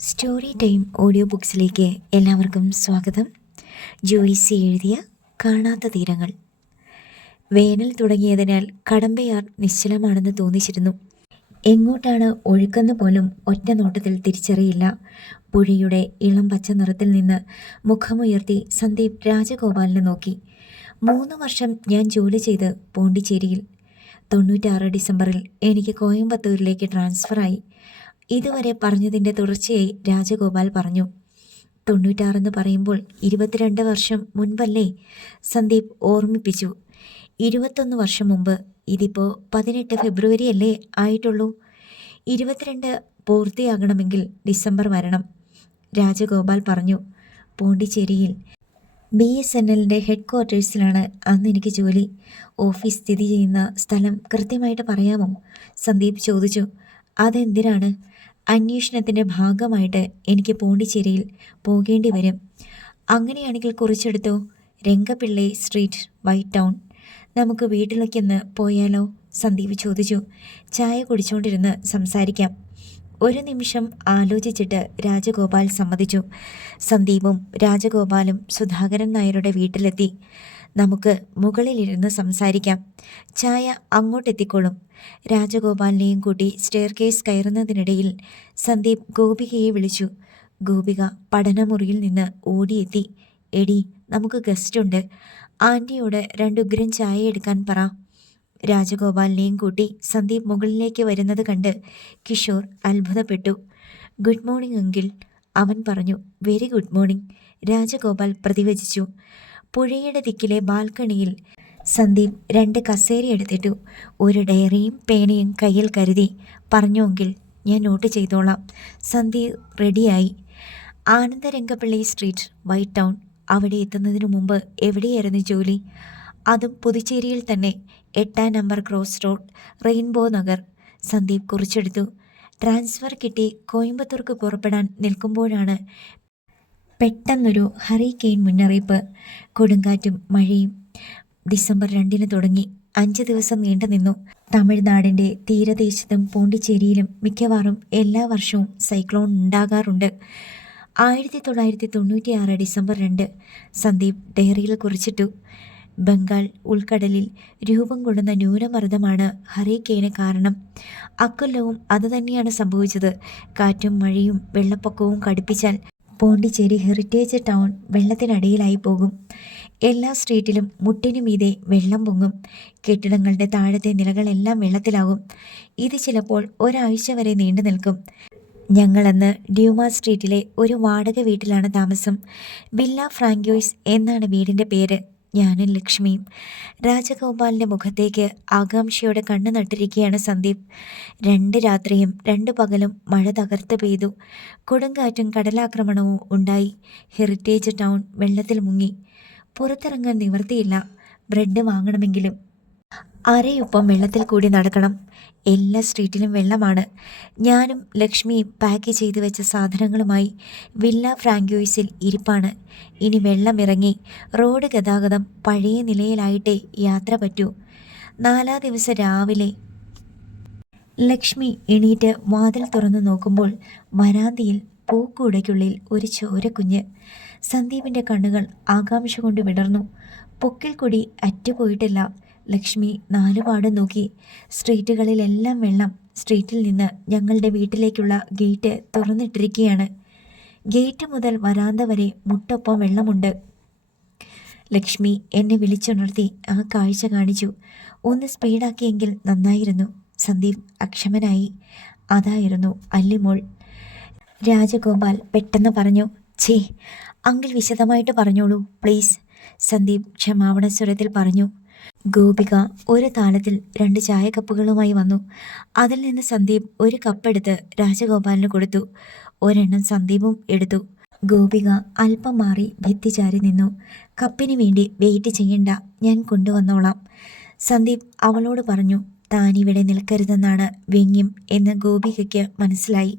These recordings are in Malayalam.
സ്റ്റോറി ടൈം ഓഡിയോ ബുക്സിലേക്ക് എല്ലാവർക്കും സ്വാഗതം. ജോയ്സി എഴുതിയ കാണാത്ത തീരങ്ങൾ. വേനൽ തുടങ്ങിയതിനാൽ കടമ്പയാർ നിശ്ചലമാണെന്ന് തോന്നിച്ചിരുന്നു. എങ്ങോട്ടാണ് ഒഴുക്കെന്ന് പോലും ഒറ്റ നോട്ടത്തിൽ തിരിച്ചറിയില്ല. പുഴയുടെ ഇളം പച്ച നിറത്തിൽ നിന്ന് മുഖമുയർത്തി സന്ദീപ് രാജഗോപാലിനെ നോക്കി. 3 വർഷം ഞാൻ ജോലി ചെയ്ത് പോണ്ടിച്ചേരിയിൽ. 96 ഡിസംബറിൽ എനിക്ക് കോയമ്പത്തൂരിലേക്ക് ട്രാൻസ്ഫറായി. ഇതുവരെ പറഞ്ഞതിൻ്റെ തുടർച്ചയായി രാജഗോപാൽ പറഞ്ഞു. 96 പറയുമ്പോൾ 22 വർഷം മുൻപല്ലേ? സന്ദീപ് ഓർമ്മിപ്പിച്ചു. 21 വർഷം മുമ്പ്. ഇതിപ്പോൾ 18 ഫെബ്രുവരി അല്ലേ ആയിട്ടുള്ളൂ. 22 പൂർത്തിയാകണമെങ്കിൽ ഡിസംബർ വരണം, രാജഗോപാൽ പറഞ്ഞു. പോണ്ടിച്ചേരിയിൽ BSNLൻ്റെ ഹെഡ് ക്വാർട്ടേഴ്സിലാണ് അന്ന് എനിക്ക് ജോലി. ഓഫീസ് സ്ഥിതി ചെയ്യുന്ന സ്ഥലം കൃത്യമായിട്ട് പറയാമോ? സന്ദീപ് ചോദിച്ചു. അതെന്തിനാണ്? അന്വേഷണത്തിൻ്റെ ഭാഗമായിട്ട് എനിക്ക് പോണ്ടിച്ചേരിയിൽ പോകേണ്ടി വരും. അങ്ങനെയാണെങ്കിൽ കുറിച്ചെടുത്തോ. രംഗപിള്ളൈ സ്ട്രീറ്റ്, വൈറ്റ് ടൗൺ. നമുക്ക് വീട്ടിലേക്കൊന്ന് പോയാലോ? സന്ദീപ് ചോദിച്ചു. ചായ കുടിച്ചുകൊണ്ടിരുന്ന് സംസാരിക്കാം. ഒരു നിമിഷം ആലോചിച്ചിട്ട് രാജഗോപാൽ സമ്മതിച്ചു. സന്ദീപും രാജഗോപാലും സുധാകരൻ നായരുടെ വീട്ടിലെത്തി. നമുക്ക് മുകളിലിരുന്ന് സംസാരിക്കാം. ചായ അങ്ങോട്ടെത്തിക്കോളും. രാജഗോപാലിനെയും കൂട്ടി സ്റ്റെയർ കേസ് കയറുന്നതിനിടയിൽ സന്ദീപ് ഗോപികയെ വിളിച്ചു. ഗോപിക പഠനമുറിയിൽ നിന്ന് ഓടിയെത്തി. എടി, നമുക്ക് ഗസ്റ്റുണ്ട്. ആൻറ്റിയോട് 2 ഉഗ്രൻ ചായ എടുക്കാൻ പറ. രാജഗോപാലിനെയും കൂട്ടി സന്ദീപ് മുകളിലേക്ക് വരുന്നത് കണ്ട് കിഷോർ അത്ഭുതപ്പെട്ടു. ഗുഡ് മോർണിംഗ് അങ്കിൾ, അവൻ പറഞ്ഞു. വെരി ഗുഡ് മോർണിംഗ്, രാജഗോപാൽ പ്രതിവചിച്ചു. പുഴയുടെ ദിക്കിലെ ബാൽക്കണിയിൽ സന്ദീപ് 2 കസേര എടുത്തിട്ടു. ഒരു ഡയറിയും പേനയും കയ്യിൽ കരുതി. പറഞ്ഞു അങ്കിൾ, ഞാൻ നോട്ട് ചെയ്തോളാം. സന്ദീപ് റെഡിയായി. Anandarangapillai street, white town. അവിടെ എത്തുന്നതിനു മുമ്പ് എവിടെയായിരുന്നു ജോലി? അതും പുതുച്ചേരിയിൽ തന്നെ. 8-ാം number cross road, rainbow Nagar. Sandeep കുറിച്ചെടുത്തു. ട്രാൻസ്ഫർ കിട്ടി കോയമ്പത്തൂർക്ക് പുറപ്പെടാൻ നിൽക്കുമ്പോഴാണ് പെട്ടെന്നൊരു ഹറിക്കെയിൻ മുന്നറിയിപ്പ്. കൊടുങ്കാറ്റും മഴയും. ഡിസംബർ 2 തുടങ്ങി. 5 ദിവസം നീണ്ടു നിന്നു. തമിഴ്നാടിൻ്റെ തീരദേശത്തും പോണ്ടിച്ചേരിയിലും മിക്കവാറും എല്ലാ വർഷവും സൈക്ലോൺ ഉണ്ടാകാറുണ്ട്. 1996 ഡിസംബർ 2 സന്ദീപ് ഡയറിയിൽ കുറിച്ചിട്ടു. ബംഗാൾ ഉൾക്കടലിൽ രൂപം കൊള്ളുന്ന ന്യൂനമർദ്ദമാണ് ഹറിക്കെയിന് കാരണം. അക്കൊല്ലവും അതുതന്നെയാണ് സംഭവിച്ചത്. കാറ്റും മഴയും വെള്ളപ്പൊക്കവും കടുപ്പിച്ചാൽ പോണ്ടിച്ചേരി ഹെറിറ്റേജ് ടൗൺ വെള്ളത്തിനടിയിലായി പോകും. എല്ലാ സ്ട്രീറ്റിലും മുട്ടിനു മീതെ വെള്ളം പൊങ്ങും. കെട്ടിടങ്ങളുടെ താഴത്തെ നിലകളെല്ലാം വെള്ളത്തിലാകും. ഇത് ചിലപ്പോൾ ഒരാഴ്ച വരെ നീണ്ടു നിൽക്കും. ഞങ്ങളന്ന് ഡ്യൂമ സ്ട്രീറ്റിലെ ഒരു വാടക വീട്ടിലാണ് താമസം. വില്ല ഫ്രാങ്കോയ്സ് എന്നാണ് വീടിൻ്റെ പേര്. ഞാനും ലക്ഷ്മിയും. രാജഗോപാലിൻ്റെ മുഖത്തേക്ക് ആകാംക്ഷയോടെ കണ്ണു നട്ടിരിക്കുകയാണ് സന്ദീപ്. 2 രാത്രിയും 2 പകലും മഴ തകർത്ത് പെയ്തു. കൊടുങ്കാറ്റും കടലാക്രമണവും ഉണ്ടായി. ഹെറിറ്റേജ് ടൗൺ വെള്ളത്തിൽ മുങ്ങി. പുറത്തിറങ്ങാൻ നിവർത്തിയില്ല. ബ്രെഡ് വാങ്ങണമെങ്കിലും അരയൊപ്പം വെള്ളത്തിൽ കൂടി നടക്കണം. എല്ലാ സ്ട്രീറ്റിലും വെള്ളമാണ്. ഞാനും ലക്ഷ്മിയും പാക്ക് ചെയ്തു വെച്ച സാധനങ്ങളുമായി വില്ല ഫ്രാങ്കോയ്സിൽ ഇരിപ്പാണ്. ഇനി വെള്ളം ഇറങ്ങി റോഡ് ഗതാഗതം പഴയ നിലയിലായിട്ടേ യാത്ര പറ്റൂ. 4-ാം ദിവസം രാവിലെ ലക്ഷ്മി എണീറ്റ് വാതിൽ തുറന്നു നോക്കുമ്പോൾ വരാന്തയിൽ പൂക്കൂടയ്ക്കുള്ളിൽ ഒരു ചോരക്കുഞ്ഞ്. സന്ദീപിൻ്റെ കണ്ണുകൾ ആകാംക്ഷ കൊണ്ട് വിടർന്നു. പൊക്കിൽ കൊടി അറ്റുപോയിട്ടില്ല. ലക്ഷ്മി 4 പാടും നോക്കി. സ്ട്രീറ്റുകളിലെല്ലാം വെള്ളം. സ്ട്രീറ്റിൽ നിന്ന് ഞങ്ങളുടെ വീട്ടിലേക്കുള്ള ഗേറ്റ് തുറന്നിട്ടിരിക്കുകയാണ്. ഗേറ്റ് മുതൽ വരാന്ത വരെ മുട്ടൊപ്പം വെള്ളമുണ്ട്. ലക്ഷ്മി എന്നെ വിളിച്ചുണർത്തി ആ കാഴ്ച കാണിച്ചു. ഒന്ന് സ്പീഡാക്കിയെങ്കിൽ നന്നായിരുന്നു. സന്ദീപ് അക്ഷമനായി. അതായിരുന്നു അല്ലിമോൾ. രാജഗോപാൽ പെട്ടെന്ന് പറഞ്ഞു. ഛേ, അങ്കിൾ വിശദമായിട്ട് പറഞ്ഞോളൂ പ്ലീസ്, സന്ദീപ് ക്ഷമാപണ സ്വരത്തിൽ പറഞ്ഞു. ഗോപിക ഒരു താളത്തിൽ 2 ചായക്കപ്പുകളുമായി വന്നു. അതിൽ നിന്ന് സന്ദീപ് ഒരു കപ്പെടുത്ത് രാജഗോപാലിന് കൊടുത്തു. ഒരെണ്ണം സന്ദീപും എടുത്തു. ഗോപിക അല്പം മാറി ഭിത്തി ചാരി നിന്നു. കപ്പിന് വേണ്ടി വെയിറ്റ് ചെയ്യണ്ട, ഞാൻ കൊണ്ടുവന്നോളാം, സന്ദീപ് അവളോട് പറഞ്ഞു. താനിവിടെ നിൽക്കരുതെന്നാണ് വ്യംഗ്യം എന്ന് ഗോപികയ്ക്ക് മനസ്സിലായി.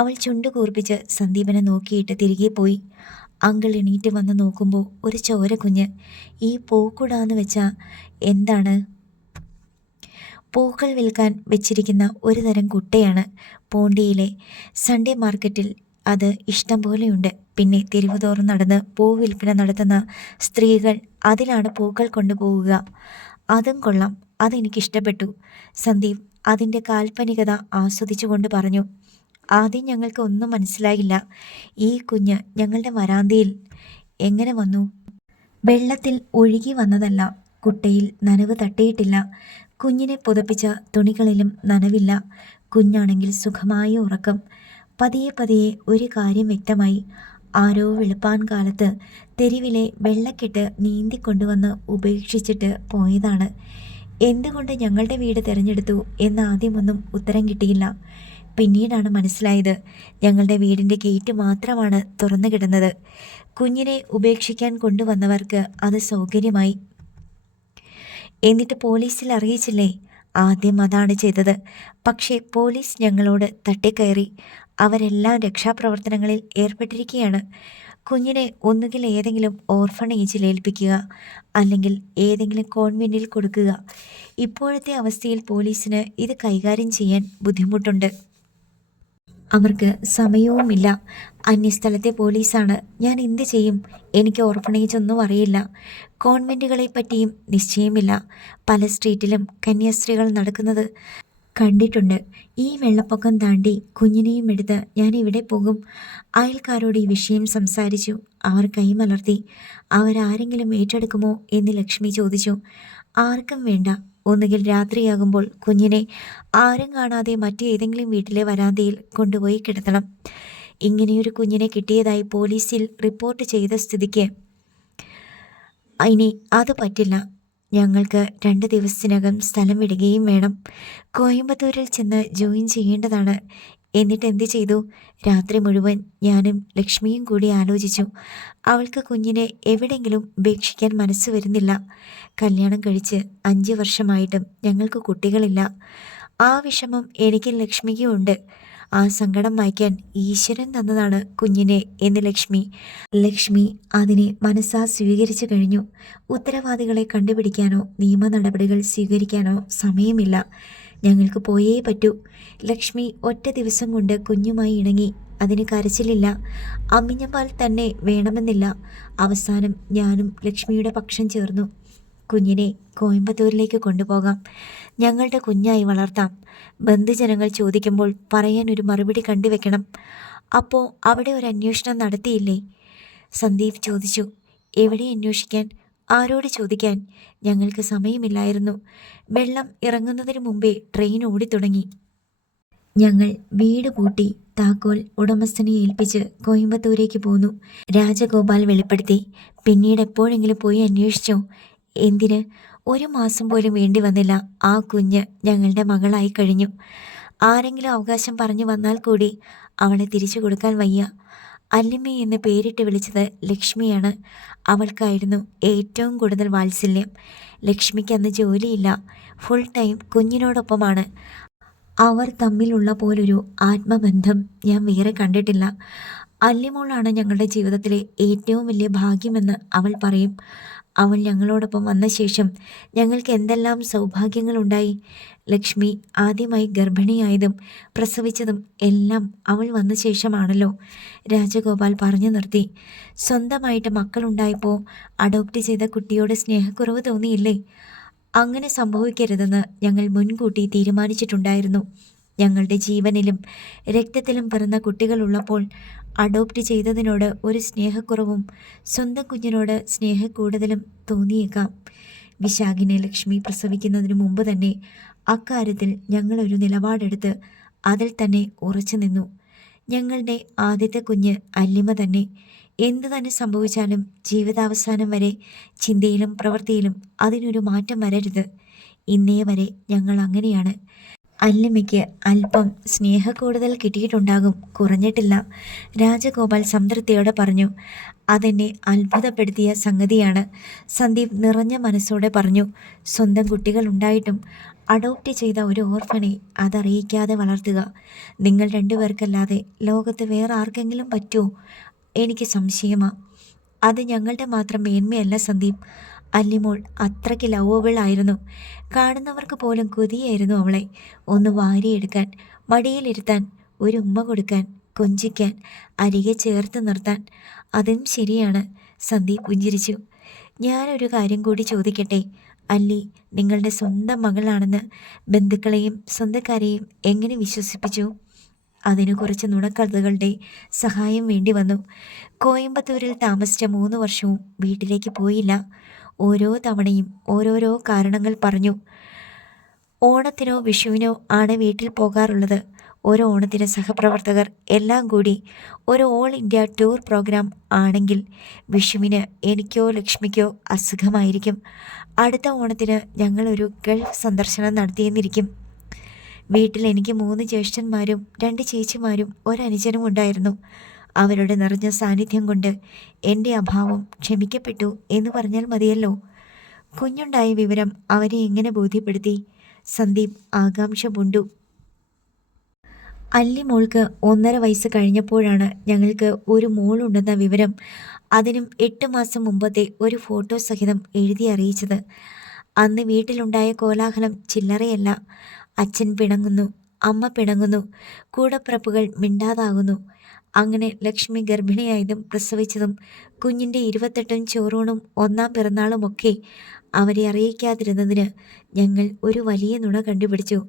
അവൾ ചുണ്ടു കൂർപ്പിച്ച് സന്ദീപിനെ നോക്കിയിട്ട് തിരികെ പോയി. അങ്കിൾ എണീറ്റ് വന്ന് നോക്കുമ്പോൾ ഒരു ചോരക്കുഞ്ഞ്. ഈ പൂക്കുടാന്ന് വെച്ചാൽ എന്താണ്? പൂക്കൾ വിൽക്കാൻ വെച്ചിരിക്കുന്ന ഒരു തരം കുട്ടയാണ്. പോണ്ടിയിലെ സൺഡേ മാർക്കറ്റിൽ അത് ഇഷ്ടം പോലെയുണ്ട്. പിന്നെ തെരുവ് തോറും നടന്ന് പൂവിൽപ്പന നടത്തുന്ന സ്ത്രീകൾ അതിലാണ് പൂക്കൾ കൊണ്ടുപോവുക. അതും കൊള്ളാം, അതെനിക്കിഷ്ടപ്പെട്ടു. സന്ദീപ് അതിൻ്റെ കാൽപ്പനികത ആസ്വദിച്ചുകൊണ്ട് പറഞ്ഞു. ആദ്യം ഞങ്ങൾക്ക് ഒന്നും മനസ്സിലായില്ല. ഈ കുഞ്ഞ് ഞങ്ങളുടെ വരാന്തയിൽ എങ്ങനെ വന്നു? വെള്ളത്തിൽ ഒഴുകി വന്നതല്ല. കുട്ടയിൽ നനവ് തട്ടിയിട്ടില്ല. കുഞ്ഞിനെ പുതപ്പിച്ച തുണികളിലും നനവില്ല. കുഞ്ഞാണെങ്കിൽ സുഖമായ ഉറക്കം. പതിയെ പതിയെ ഒരു കാര്യം വ്യക്തമായി. ആരോ വെളുപ്പാൻ കാലത്ത് തെരുവിലെ വെള്ളക്കെട്ട് നീന്തിക്കൊണ്ടുവന്ന് ഉപേക്ഷിച്ചിട്ട് പോയതാണ്. എന്തുകൊണ്ട് ഞങ്ങളുടെ വീട് തിരഞ്ഞെടുത്തു എന്ന് ആദ്യമൊന്നും ഉത്തരം കിട്ടിയില്ല. പിന്നീടാണ് മനസ്സിലായത്, ഞങ്ങളുടെ വീടിൻ്റെ ഗേറ്റ് മാത്രമാണ് തുറന്നു കിടന്നത്. കുഞ്ഞിനെ ഉപേക്ഷിക്കാൻ കൊണ്ടുവന്നവർക്ക് അത് സൗകര്യമായി. എന്നിട്ട് പോലീസിൽ അറിയിച്ചില്ലേ? ആദ്യം അതാണ് ചെയ്തത്. പക്ഷേ പോലീസ് ഞങ്ങളോട് തട്ടിക്കയറി. അവരെല്ലാം രക്ഷാപ്രവർത്തനങ്ങളിൽ ഏർപ്പെട്ടിരിക്കുകയാണ്. കുഞ്ഞിനെ ഒന്നുകിൽ ഏതെങ്കിലും ഓർഫണേജിൽ ഏൽപ്പിക്കുക, അല്ലെങ്കിൽ ഏതെങ്കിലും കോൺവെൻറ്റിൽ കൊടുക്കുക. ഇപ്പോഴത്തെ അവസ്ഥയിൽ പോലീസിന് ഇത് കൈകാര്യം ചെയ്യാൻ ബുദ്ധിമുട്ടുണ്ട്. അവർക്ക് സമയവുമില്ല. അന്യസ്ഥലത്തെ പോലീസാണ്. ഞാൻ എന്ത് ചെയ്യും? എനിക്ക് ഓർഫണേജ് ഒന്നും അറിയില്ല. കോൺവെൻറ്റുകളെ പറ്റിയും നിശ്ചയമില്ല. പല സ്ട്രീറ്റിലും കന്യാസ്ത്രീകൾ നടക്കുന്നത് കണ്ടിട്ടുണ്ട്. ഈ വെള്ളപ്പൊക്കം താണ്ടി കുഞ്ഞിനെയും എടുത്ത് ഞാൻ ഇവിടെ പോകും. അയൽക്കാരോട് ഈ വിഷയം സംസാരിച്ചു. അവർ കൈമലർത്തി. അവരാരെങ്കിലും ഏറ്റെടുക്കുമോ എന്ന് ലക്ഷ്മി ചോദിച്ചു. ആർക്കും വേണ്ട. ഒന്നുകിൽ രാത്രിയാകുമ്പോൾ കുഞ്ഞിനെ ആരും കാണാതെ മറ്റേതെങ്കിലും വീട്ടിലെ വരാന്തയിൽ കൊണ്ടുപോയി കിടത്തണം. ഇങ്ങനെയൊരു കുഞ്ഞിനെ കിട്ടിയതായി പോലീസിൽ റിപ്പോർട്ട് ചെയ്ത സ്ഥിതിക്ക് ഇനി അത് പറ്റില്ല. ഞങ്ങൾക്ക് 2 ദിവസത്തിനകം സ്ഥലം വിടുകയും വേണം. കോയമ്പത്തൂരിൽ ചെന്ന് ജോയിൻ ചെയ്യേണ്ടതാണ്. എന്നിട്ട് എന്ത് ചെയ്തു? രാത്രി മുഴുവൻ ഞാനും ലക്ഷ്മിയും കൂടി ആലോചിച്ചു. അവൾക്ക് കുഞ്ഞിനെ എവിടെയെങ്കിലും ഉപേക്ഷിക്കാൻ മനസ്സ് വരുന്നില്ല. കല്യാണം കഴിച്ച് 5 വർഷമായിട്ടും ഞങ്ങൾക്ക് കുട്ടികളില്ല. ആ വിഷമം എനിക്കും ലക്ഷ്മിക്കും ഉണ്ട്. ആ സങ്കടം മായ്ക്കാൻ ഈശ്വരൻ തന്നതാണ് കുഞ്ഞിനെ എന്ന് ലക്ഷ്മി അതിനെ മനസ്സാ സ്വീകരിച്ചു കഴിഞ്ഞു. ഉത്തരവാദികളെ കണ്ടുപിടിക്കാനോ നിയമ നടപടികൾ സ്വീകരിക്കാനോ സമയമില്ല. ഞങ്ങൾക്ക് പോയേ പറ്റൂ. ലക്ഷ്മി ഒറ്റ ദിവസം കൊണ്ട് കുഞ്ഞുമായി ഇണങ്ങി. അതിന് കരച്ചിലില്ല. അമ്മിഞ്ഞപ്പാൽ തന്നെ വേണമെന്നില്ല. അവസാനം ഞാനും ലക്ഷ്മിയുടെ പക്ഷം ചേർന്നു. കുഞ്ഞിനെ കോയമ്പത്തൂരിലേക്ക് കൊണ്ടുപോകാം. ഞങ്ങളുടെ കുഞ്ഞായി വളർത്താം. ബന്ധുജനങ്ങൾ ചോദിക്കുമ്പോൾ പറയാൻ ഒരു മറുപടി കണ്ടുവെക്കണം. അപ്പോൾ അവിടെ ഒരു അന്വേഷണം നടത്തിയില്ലേ? സന്ദീപ് ചോദിച്ചു. എവിടെ അന്വേഷിക്കാൻ? ആരോട് ചോദിക്കാൻ? ഞങ്ങൾക്ക് സമയമില്ലായിരുന്നു. വെള്ളം ഇറങ്ങുന്നതിന് മുമ്പേ ട്രെയിൻ ഓടിത്തുടങ്ങി. ഞങ്ങൾ വീട് പൂട്ടി താക്കോൽ ഉടമസ്ഥനെ ഏൽപ്പിച്ച് കോയമ്പത്തൂരേക്ക് പോന്നു. രാജഗോപാൽ വെളിപ്പെടുത്തി. പിന്നീട് എപ്പോഴെങ്കിലും പോയി അന്വേഷിച്ചോ? എന്തിന്? 1 മാസം പോലും വേണ്ടി വന്നില്ല. ആ കുഞ്ഞ് ഞങ്ങളുടെ മകളായി കഴിഞ്ഞു. ആരെങ്കിലും അവകാശം പറഞ്ഞു വന്നാൽ കൂടി അവളെ തിരിച്ചു കൊടുക്കാൻ വയ്യ. അല്ലിമ്മ എന്ന് പേരിട്ട് വിളിച്ചത് ലക്ഷ്മിയാണ്. അവൾക്കായിരുന്നു ഏറ്റവും കൂടുതൽ വാത്സല്യം. ലക്ഷ്മിക്ക് അന്ന് ജോലിയില്ല. Full time കുഞ്ഞിനോടൊപ്പമാണ്. അവർ തമ്മിലുള്ള പോലൊരു ആത്മബന്ധം ഞാൻ വേറെ കണ്ടിട്ടില്ല. അല്ലിമോളാണ് ഞങ്ങളുടെ ജീവിതത്തിലെ ഏറ്റവും വലിയ ഭാഗ്യമെന്ന് അവൾ പറയും. അവൾ ഞങ്ങളോടൊപ്പം വന്ന ശേഷം ഞങ്ങൾക്ക് എന്തെല്ലാം സൗഭാഗ്യങ്ങളുണ്ടായി. ലക്ഷ്മി ആദ്യമായി ഗർഭിണിയായതും പ്രസവിച്ചതും എല്ലാം അവൾ വന്ന ശേഷമാണല്ലോ. രാജഗോപാൽ പറഞ്ഞു നിർത്തി. സ്വന്തമായിട്ട് മക്കളുണ്ടായപ്പോൾ അഡോപ്റ്റ് ചെയ്ത കുട്ടിയോട് സ്നേഹക്കുറവ് തോന്നിയില്ലേ? അങ്ങനെ സംഭവിക്കരുതെന്ന് ഞങ്ങൾ മുൻകൂട്ടി തീരുമാനിച്ചിട്ടുണ്ടായിരുന്നു. ഞങ്ങളുടെ ജീവനിലും രക്തത്തിലും പിറന്ന കുട്ടികളുള്ളപ്പോൾ അഡോപ്റ്റ് ചെയ്തതിനോട് ഒരു സ്നേഹക്കുറവും സ്വന്തം കുഞ്ഞിനോട് സ്നേഹക്കൂടുതലും തോന്നിയേക്കാം. വിശാഖിനെ ലക്ഷ്മി പ്രസവിക്കുന്നതിന് മുമ്പ് തന്നെ അക്കാര്യത്തിൽ ഞങ്ങളൊരു നിലപാടെടുത്ത് അതിൽ തന്നെ ഉറച്ചു നിന്നു. ഞങ്ങളുടെ ആദ്യത്തെ കുഞ്ഞ് അല്ലിമ തന്നെ. എന്തു തന്നെ സംഭവിച്ചാലും ജീവിതാവസാനം വരെ ചിന്തയിലും പ്രവൃത്തിയിലും അതിനൊരു മാറ്റം വരരുത്. ഇന്നേ വരെ ഞങ്ങൾ അങ്ങനെയാണ്. അല്ലിമയ്ക്ക് അല്പം സ്നേഹക്കൂടുതൽ കിട്ടിയിട്ടുണ്ടാകും, കുറഞ്ഞിട്ടില്ല. രാജഗോപാൽ സംതൃപ്തിയോടെ പറഞ്ഞു. അതെന്നെ അത്ഭുതപ്പെടുത്തിയ സംഗതിയാണ്. സന്ദീപ് നിറഞ്ഞ മനസ്സോടെ പറഞ്ഞു. സ്വന്തം കുട്ടികൾ ഉണ്ടായിട്ടും അഡോപ്റ്റ് ചെയ്ത ഒരു ഓർഫനെ അതറിയിക്കാതെ വളർത്തുക നിങ്ങൾ 2 പേർക്കല്ലാതെ ലോകത്ത് വേറെ ആർക്കെങ്കിലും പറ്റുമോ? എനിക്ക് സംശയമാണ്. അത് ഞങ്ങളുടെ മാത്രം മേന്മയല്ല സന്ദീപ്. അല്ലിമോൾ അത്രയ്ക്ക് ലവബിൾ ആയിരുന്നു. കാണുന്നവർക്ക് പോലും കൊതിയായിരുന്നു അവളെ ഒന്ന് വാരിയെടുക്കാൻ, മടിയിലിരുത്താൻ, ഒരു ഉമ്മ കൊടുക്കാൻ. കൊഞ്ചിക്കാൻ, അരികെ ചേർത്ത് നിർത്താൻ. അതും ശരിയാണ്. സന്ദീപ് പുഞ്ചിരിച്ചു. ഞാനൊരു കാര്യം കൂടി ചോദിക്കട്ടെ? അല്ലി നിങ്ങളുടെ സ്വന്തം മകളാണെന്ന് ബന്ധുക്കളെയും സ്വന്തക്കാരെയും എങ്ങനെ വിശ്വസിപ്പിച്ചു? അതിന് കുറച്ച് നുണക്കഥകളുടെ സഹായം വേണ്ടി വന്നു. കോയമ്പത്തൂരിൽ താമസിച്ച 3 വർഷവും വീട്ടിലേക്ക് പോയില്ല. ഓരോ തവണയും ഓരോരോ കാരണങ്ങൾ പറഞ്ഞു. ഓണത്തിനോ വിഷുവിനോ ആണ് വീട്ടിൽ പോകാറുള്ളത്. ഒരു ഓണത്തിന് സഹപ്രവർത്തകർ എല്ലാം കൂടി ഒരു ഓൾ ഇന്ത്യ ടൂർ പ്രോഗ്രാം ആണെങ്കിൽ വിഷുവിന് എനിക്കോ ലക്ഷ്മിക്കോ അസുഖമായിരിക്കും. അടുത്ത ഓണത്തിന് ഞങ്ങളൊരു ഗൾഫ് സന്ദർശനം നടത്തിയെന്നിരിക്കും. വീട്ടിൽ എനിക്ക് 3 ജ്യേഷ്ഠന്മാരും 2 ചേച്ചിമാരും ഒരനുജനും ഉണ്ടായിരുന്നു. അവരുടെ നിറഞ്ഞ സാന്നിധ്യം കൊണ്ട് എൻ്റെ അഭാവം ക്ഷമിക്കപ്പെട്ടു എന്ന് പറഞ്ഞാൽ മതിയല്ലോ. കുഞ്ഞുണ്ടായ വിവരം അവരെ എങ്ങനെ ബോധ്യപ്പെടുത്തി? സന്ദീപ് ആകാംക്ഷ പൂണ്ടു. അല്ലി മോൾക്ക് 1.5 വയസ്സ് കഴിഞ്ഞപ്പോഴാണ് ഞങ്ങൾക്ക് ഒരു മോളുണ്ടെന്ന വിവരം അതിനും 8 മാസം മുമ്പത്തെ ഒരു ഫോട്ടോ സഹിതം എഴുതി അറിയിച്ചത്. അന്ന് വീട്ടിലുണ്ടായ കോലാഹലം ചില്ലറയല്ല. അച്ഛൻ പിണങ്ങുന്നു, അമ്മ പിണങ്ങുന്നു, കൂടപ്പിറപ്പുകൾ മിണ്ടാതാകുന്നു. അങ്ങനെ ലക്ഷ്മി ഗർഭിണിയായതും പ്രസവിച്ചതും കുഞ്ഞിൻ്റെ 28-ഉം ചോറൂണും 1-ാം പിറന്നാളുമൊക്കെ അവരെ അറിയിക്കാതിരുന്നതിന് ഞങ്ങൾ ഒരു വലിയ നുണ കണ്ടുപിടിച്ചു.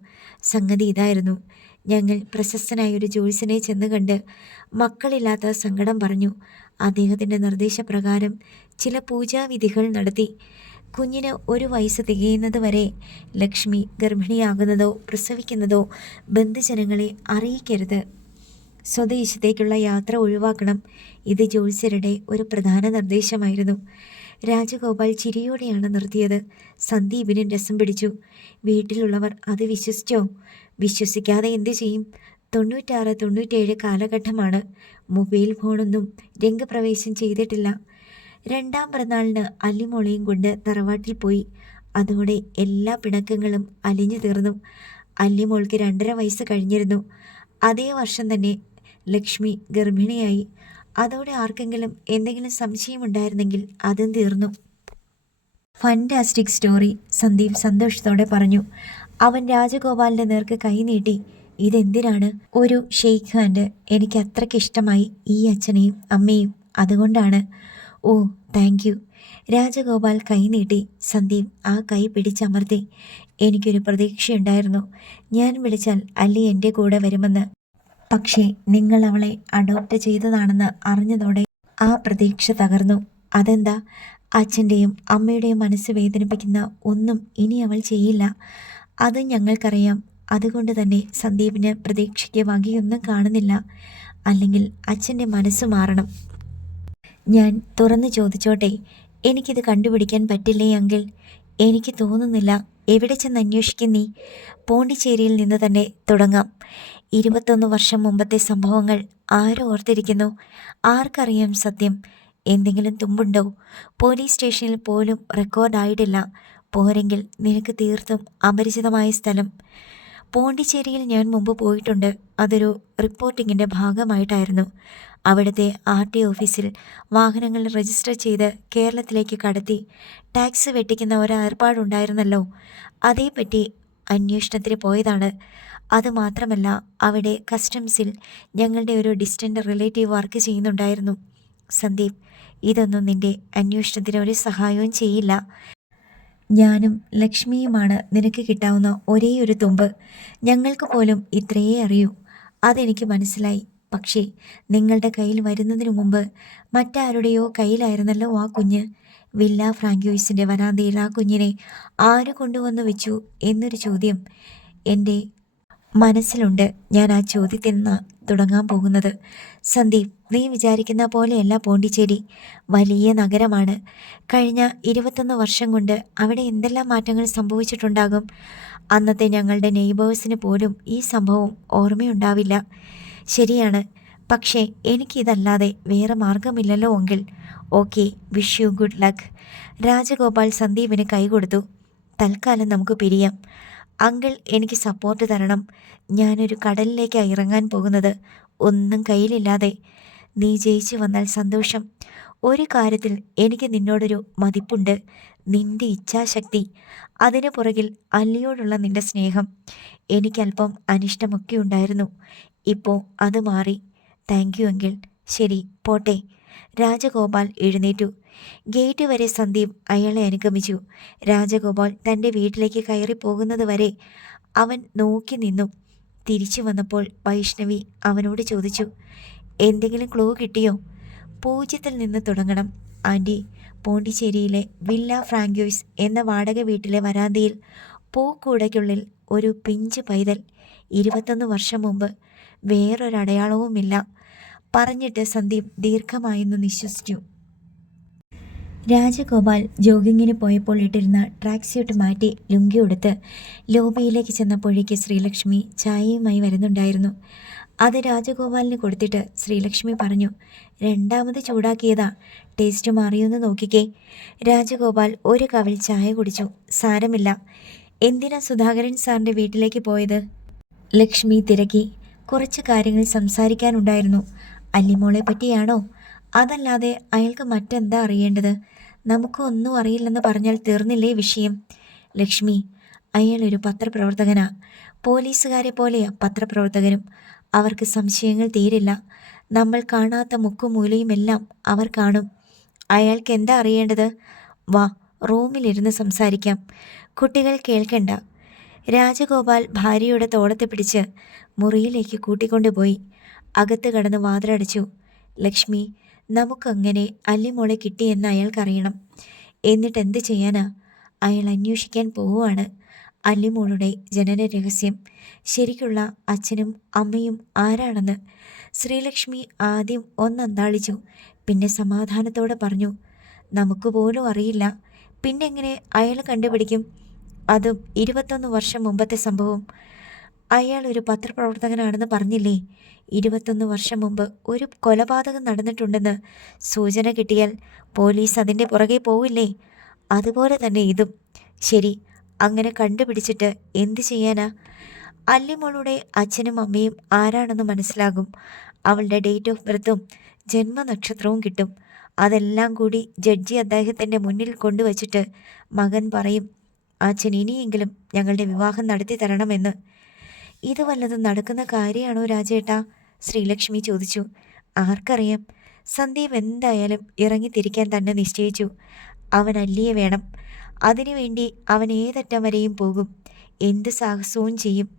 സംഗതി ഇതായിരുന്നു. ഞങ്ങൾ പ്രശസ്തനായൊരു ജ്യോത്സ്യനെ ചെന്ന് കണ്ട് മക്കളില്ലാത്ത സങ്കടം പറഞ്ഞു. അദ്ദേഹത്തിൻ്റെ നിർദ്ദേശപ്രകാരം ചില പൂജാവിധികൾ നടത്തി. കുഞ്ഞിന് 1 വയസ്സ് തികയുന്നത് വരെ ലക്ഷ്മി ഗർഭിണിയാകുന്നതോ പ്രസവിക്കുന്നതോ ബന്ധുജനങ്ങളെ അറിയിക്കരുത്. സ്വദേശത്തേക്കുള്ള യാത്ര ഒഴിവാക്കണം. ഇത് ജ്യോത്സ്യരുടെ ഒരു പ്രധാന നിർദ്ദേശമായിരുന്നു. രാജഗോപാൽ ചിരിയോടെയാണ് നിർത്തിയത്. സന്ദീപിന് രസം പിടിച്ചു. വീട്ടിലുള്ളവർ അത് വിശ്വസിച്ചോ? വിശ്വസിക്കാതെ എന്തു ചെയ്യും? 96-97 കാലഘട്ടമാണ്. മൊബൈൽ ഫോണൊന്നും രംഗപ്രവേശം ചെയ്തിട്ടില്ല. 2-ാം പിറന്നാളിന് അല്ലിമോളെയും കൊണ്ട് തറവാട്ടിൽ പോയി. അതോടെ എല്ലാ പിണക്കങ്ങളും അലിഞ്ഞു തീർന്നു. അല്ലിമോൾക്ക് 2.5 വയസ്സ് കഴിഞ്ഞിരുന്നു. അതേ വർഷം തന്നെ ലക്ഷ്മി ഗർഭിണിയായി. അതോടെ ആർക്കെങ്കിലും എന്തെങ്കിലും സംശയമുണ്ടായിരുന്നെങ്കിൽ അതും തീർന്നു. ഫാന്റാസ്റ്റിക് സ്റ്റോറി, സന്ദീപ് സന്തോഷത്തോടെ പറഞ്ഞു. അവൻ രാജഗോപാലിൻ്റെ നേർക്ക് കൈ നീട്ടി. ഇതെന്തിനാണ്? ഒരു ഷെയ്ക്ക് ഹാൻഡ്. എനിക്ക് അത്രയ്ക്ക് ഇഷ്ടമായി ഈ അച്ഛനെയും അമ്മയും. അതുകൊണ്ടാണ്. ഓ താങ്ക് യു. രാജഗോപാൽ കൈ നീട്ടി. സന്ദീപ് ആ കൈ പിടിച്ചമർത്തി. എനിക്കൊരു പ്രതീക്ഷയുണ്ടായിരുന്നു. ഞാൻ വിളിച്ചാൽ അല്ലി എൻ്റെ കൂടെ വരുമെന്ന്. പക്ഷേ നിങ്ങൾ അവളെ അഡോപ്റ്റ് ചെയ്തതാണെന്ന് അറിഞ്ഞതോടെ ആ പ്രതീക്ഷ തകർന്നു. അതെന്താ? അച്ഛൻ്റെയും അമ്മയുടെയും മനസ്സ് വേദനിപ്പിക്കുന്ന ഒന്നും ഇനി അവൾ ചെയ്യില്ല. അത് ഞങ്ങൾക്കറിയാം. അതുകൊണ്ട് തന്നെ സന്ദീപിന് പ്രതീക്ഷയ്ക്ക് വകയൊന്നും കാണുന്നില്ല. അല്ലെങ്കിൽ അച്ഛൻ്റെ മനസ്സ് മാറണം. ഞാൻ തുറന്നു ചോദിച്ചോട്ടെ? എനിക്കിത് കണ്ടുപിടിക്കാൻ പറ്റില്ലേ അങ്കിൾ? എനിക്ക് തോന്നുന്നില്ല. എവിടെ ചെന്ന് അന്വേഷിക്കും നീ? പോണ്ടിച്ചേരിയിൽ നിന്ന് തന്നെ തുടങ്ങാം. 21 വർഷം മുമ്പത്തെ സംഭവങ്ങൾ ആരോർത്തിരിക്കുന്നു? ആർക്കറിയാം സത്യം? എന്തെങ്കിലും തുമ്പുണ്ടോ? പോലീസ് സ്റ്റേഷനിൽ പോലും റെക്കോർഡായിട്ടില്ല. പോരെങ്കിൽ നിനക്ക് തീർത്തും അപരിചിതമായ സ്ഥലം. പോണ്ടിച്ചേരിയിൽ ഞാൻ മുമ്പ് പോയിട്ടുണ്ട്. അതൊരു റിപ്പോർട്ടിങ്ങിൻ്റെ ഭാഗമായിട്ടായിരുന്നു. അവിടുത്തെ RT ഓഫീസിൽ വാഹനങ്ങൾ രജിസ്റ്റർ ചെയ്ത് കേരളത്തിലേക്ക് കടത്തി ടാക്സ് വെട്ടിക്കുന്ന ഒരേർപ്പാടുണ്ടായിരുന്നല്ലോ. അതേപ്പറ്റി അന്വേഷണത്തിന് പോയതാണ്. അതുമാത്രമല്ല, അവിടെ കസ്റ്റംസിൽ ഞങ്ങളുടെ ഒരു ഡിസ്റ്റൻ്റ് റിലേറ്റീവ് വർക്ക് ചെയ്യുന്നുണ്ടായിരുന്നു. സന്ദീപ്, ഇതൊന്നും നിൻ്റെ അന്വേഷണത്തിന് ഒരു സഹായവും ചെയ്യില്ല. ഞാനും ലക്ഷ്മിയുമാണ് നിനക്ക് കിട്ടാവുന്ന ഒരേയൊരു തുമ്പ്. ഞങ്ങൾക്ക് പോലും ഇത്രയേ അറിയൂ. അതെനിക്ക് മനസ്സിലായി. പക്ഷേ നിങ്ങളുടെ കയ്യിൽ വരുന്നതിനു മുമ്പ് മറ്റാരുടെയോ കയ്യിലായിരുന്നല്ലോ ആ കുഞ്ഞ്. വില്ല ഫ്രാങ്കോയിസിൻ്റെ വരാന്തയിൽ ആ കുഞ്ഞിനെ ആര് കൊണ്ടുവന്നു വെച്ചു എന്നൊരു ചോദ്യം എൻ്റെ മനസ്സിലുണ്ട്. ഞാൻ ആ ചോദ്യത്തിൽ നിന്ന് തുടങ്ങാൻ പോകുന്നത്. സന്ദീപ്, നീ വിചാരിക്കുന്ന പോലെയല്ല പോണ്ടിച്ചേരി. വലിയ നഗരമാണ്. കഴിഞ്ഞ 21 വർഷം കൊണ്ട് അവിടെ എന്തെല്ലാം മാറ്റങ്ങൾ സംഭവിച്ചിട്ടുണ്ടാകും. അന്നത്തെ ഞങ്ങളുടെ നെയ്ബേഴ്സിന് പോലും ഈ സംഭവം ഓർമ്മയുണ്ടാവില്ല. ശരിയാണ്. പക്ഷേ എനിക്കിതല്ലാതെ വേറെ മാർഗമില്ലല്ലോ uncle. Okay, wish you good luck. Rajagopal സന്ദീപിന് കൈ കൊടുത്തു. തൽക്കാലം നമുക്ക് പിരിയാം. അങ്കിൾ എനിക്ക് സപ്പോർട്ട് തരണം. ഞാനൊരു കടലിലേക്കാണ് ഇറങ്ങാൻ പോകുന്നത്, ഒന്നും കയ്യിലില്ലാതെ. നീ ജയിച്ചു വന്നാൽ സന്തോഷം. ഒരു കാര്യത്തിൽ എനിക്ക് നിന്നോടൊരു മതിപ്പുണ്ട്. നിന്റെ ഇച്ഛാശക്തി. അതിനു പുറകിൽ അല്ലിയോടുള്ള നിന്റെ സ്നേഹം. എനിക്കല്പം അനിഷ്ടമൊക്കെ ഉണ്ടായിരുന്നു. ഇപ്പോൾ അത് മാറി. Thank you uncle. ശരി, പോട്ടെ. രാജഗോപാൽ എഴുന്നേറ്റു. ഗേറ്റ് വരെ സന്ദീപ് അയാളെ അനുഗമിച്ചു. രാജഗോപാൽ തൻ്റെ വീട്ടിലേക്ക് കയറിപ്പോകുന്നത് വരെ അവൻ നോക്കി നിന്നു. തിരിച്ചു വന്നപ്പോൾ വൈഷ്ണവി അവനോട് ചോദിച്ചു, എന്തെങ്കിലും ക്ലൂ കിട്ടിയോ? 0 നിന്ന് തുടങ്ങണം ആൻറ്റി. പോണ്ടിച്ചേരിയിലെ വില്ല ഫ്രാങ്കോയ്സ് എന്ന വാടക വീട്ടിലെ വരാന്തയിൽ പൂക്കൂടയ്ക്കുള്ളിൽ ഒരു പിഞ്ച് പൈതൽ. 21 വർഷം മുമ്പ്. വേറൊരടയാളവുമില്ല. പറഞ്ഞിട്ട് സന്ദീപ് ദീർഘമായെന്ന് നിശ്വസിച്ചു. രാജഗോപാൽ ജോഗിങ്ങിന് പോയപ്പോൾ ഇട്ടിരുന്ന ട്രാക്ക് സ്യൂട്ട് മാറ്റി ലുങ്കി ഉടുത്ത് ലോബിയിലേക്ക് ചെന്നപ്പോഴേക്ക് ശ്രീലക്ഷ്മി ചായയുമായി വരുന്നുണ്ടായിരുന്നു. അത് രാജഗോപാലിന് കൊടുത്തിട്ട് ശ്രീലക്ഷ്മി പറഞ്ഞു, രണ്ടാമത് ചൂടാക്കിയതാ, ടേസ്റ്റ് മാറിയൊന്ന് നോക്കിക്കേ. രാജഗോപാൽ ഒരു കവിൾ ചായ കുടിച്ചു. സാരമില്ല. എന്തിനാ സുധാകരൻ സാറിൻ്റെ വീട്ടിലേക്ക് പോയത്? ലക്ഷ്മി തിരക്കി. കുറച്ച് കാര്യങ്ങൾ സംസാരിക്കാനുണ്ടായിരുന്നു. അല്ലിമോളെ പറ്റിയാണോ? അതല്ലാതെ അയാൾക്ക് മറ്റെന്താ അറിയേണ്ടത്? നമുക്ക് ഒന്നും അറിയില്ലെന്ന് പറഞ്ഞാൽ തീർന്നില്ലേ വിഷയം? ലക്ഷ്മി, അയാളൊരു പത്രപ്രവർത്തകനാ. പോലീസുകാരെ പോലെയാ പത്രപ്രവർത്തകരും. അവർക്ക് സംശയങ്ങൾ തീരില്ല. നമ്മൾ കാണാത്ത മുക്കും മൂലയുമെല്ലാം അവർ കാണും. അയാൾക്ക് എന്താ അറിയേണ്ടത്? വാ, റൂമിലിരുന്ന് സംസാരിക്കാം. കുട്ടികൾ കേൾക്കണ്ട. രാജഗോപാൽ ഭാര്യയുടെ തോളത്തെ പിടിച്ച് മുറിയിലേക്ക് കൂട്ടിക്കൊണ്ടുപോയി. അകത്ത് കടന്ന് വാതിലടച്ചു. ലക്ഷ്മി, നമുക്കങ്ങനെ അല്ലിമോളെ കിട്ടിയെന്ന് അയാൾക്കറിയണം. എന്നിട്ട് എന്ത് ചെയ്യാനാ? അയാൾ അന്വേഷിക്കാൻ പോവുകയാണ് അല്ലിമോളുടെ ജനന രഹസ്യം. ശരിക്കുള്ള അച്ഛനും അമ്മയും ആരാണെന്ന്. ശ്രീലക്ഷ്മി ആദ്യം ഒന്നന്താളിച്ചു. പിന്നെ സമാധാനത്തോടെ പറഞ്ഞു, നമുക്ക് പോലും അറിയില്ല. പിന്നെങ്ങനെ അയാൾ കണ്ടുപിടിക്കും? അതും 21 വർഷം മുമ്പത്തെ സംഭവം. അയാൾ ഒരു പത്രപ്രവർത്തകനാണെന്ന് പറഞ്ഞില്ലേ? 21 വർഷം മുമ്പ് ഒരു കൊലപാതകം നടന്നിട്ടുണ്ടെന്ന് സൂചന കിട്ടിയാൽ പോലീസ് അതിൻ്റെ പുറകെ പോവില്ലേ? അതുപോലെ തന്നെ ഇതും. ശരി, അങ്ങനെ കണ്ടുപിടിച്ചിട്ട് എന്ത് ചെയ്യാനാ? അല്ലിമോളുടെ അച്ഛനും അമ്മയും ആരാണെന്ന് മനസ്സിലാകും. അവളുടെ ഡേറ്റ് ഓഫ് ബർത്തും ജന്മനക്ഷത്രവും കിട്ടും. അതെല്ലാം കൂടി ജഡ്ജി അദ്ദേഹത്തിൻ്റെ മുന്നിൽ കൊണ്ടുവച്ചിട്ട് മകൻ പറയും, അച്ഛൻ ഇനിയെങ്കിലും ഞങ്ങളുടെ വിവാഹം നടത്തി തരണമെന്ന്. ഇത് വല്ലതും നടക്കുന്ന കാര്യമാണോ രാജേട്ടാ? ശ്രീലക്ഷ്മി ചോദിച്ചു. ആർക്കറിയാം. സന്ദീപ് എന്തായാലും ഇറങ്ങിത്തിരിക്കാൻ തന്നെ നിശ്ചയിച്ചു. അവൻ അല്ലിയെ വേണം. അതിനുവേണ്ടി അവൻ ഏതറ്റം വരെയും പോകും. എന്ത് സാഹസവും ചെയ്യും.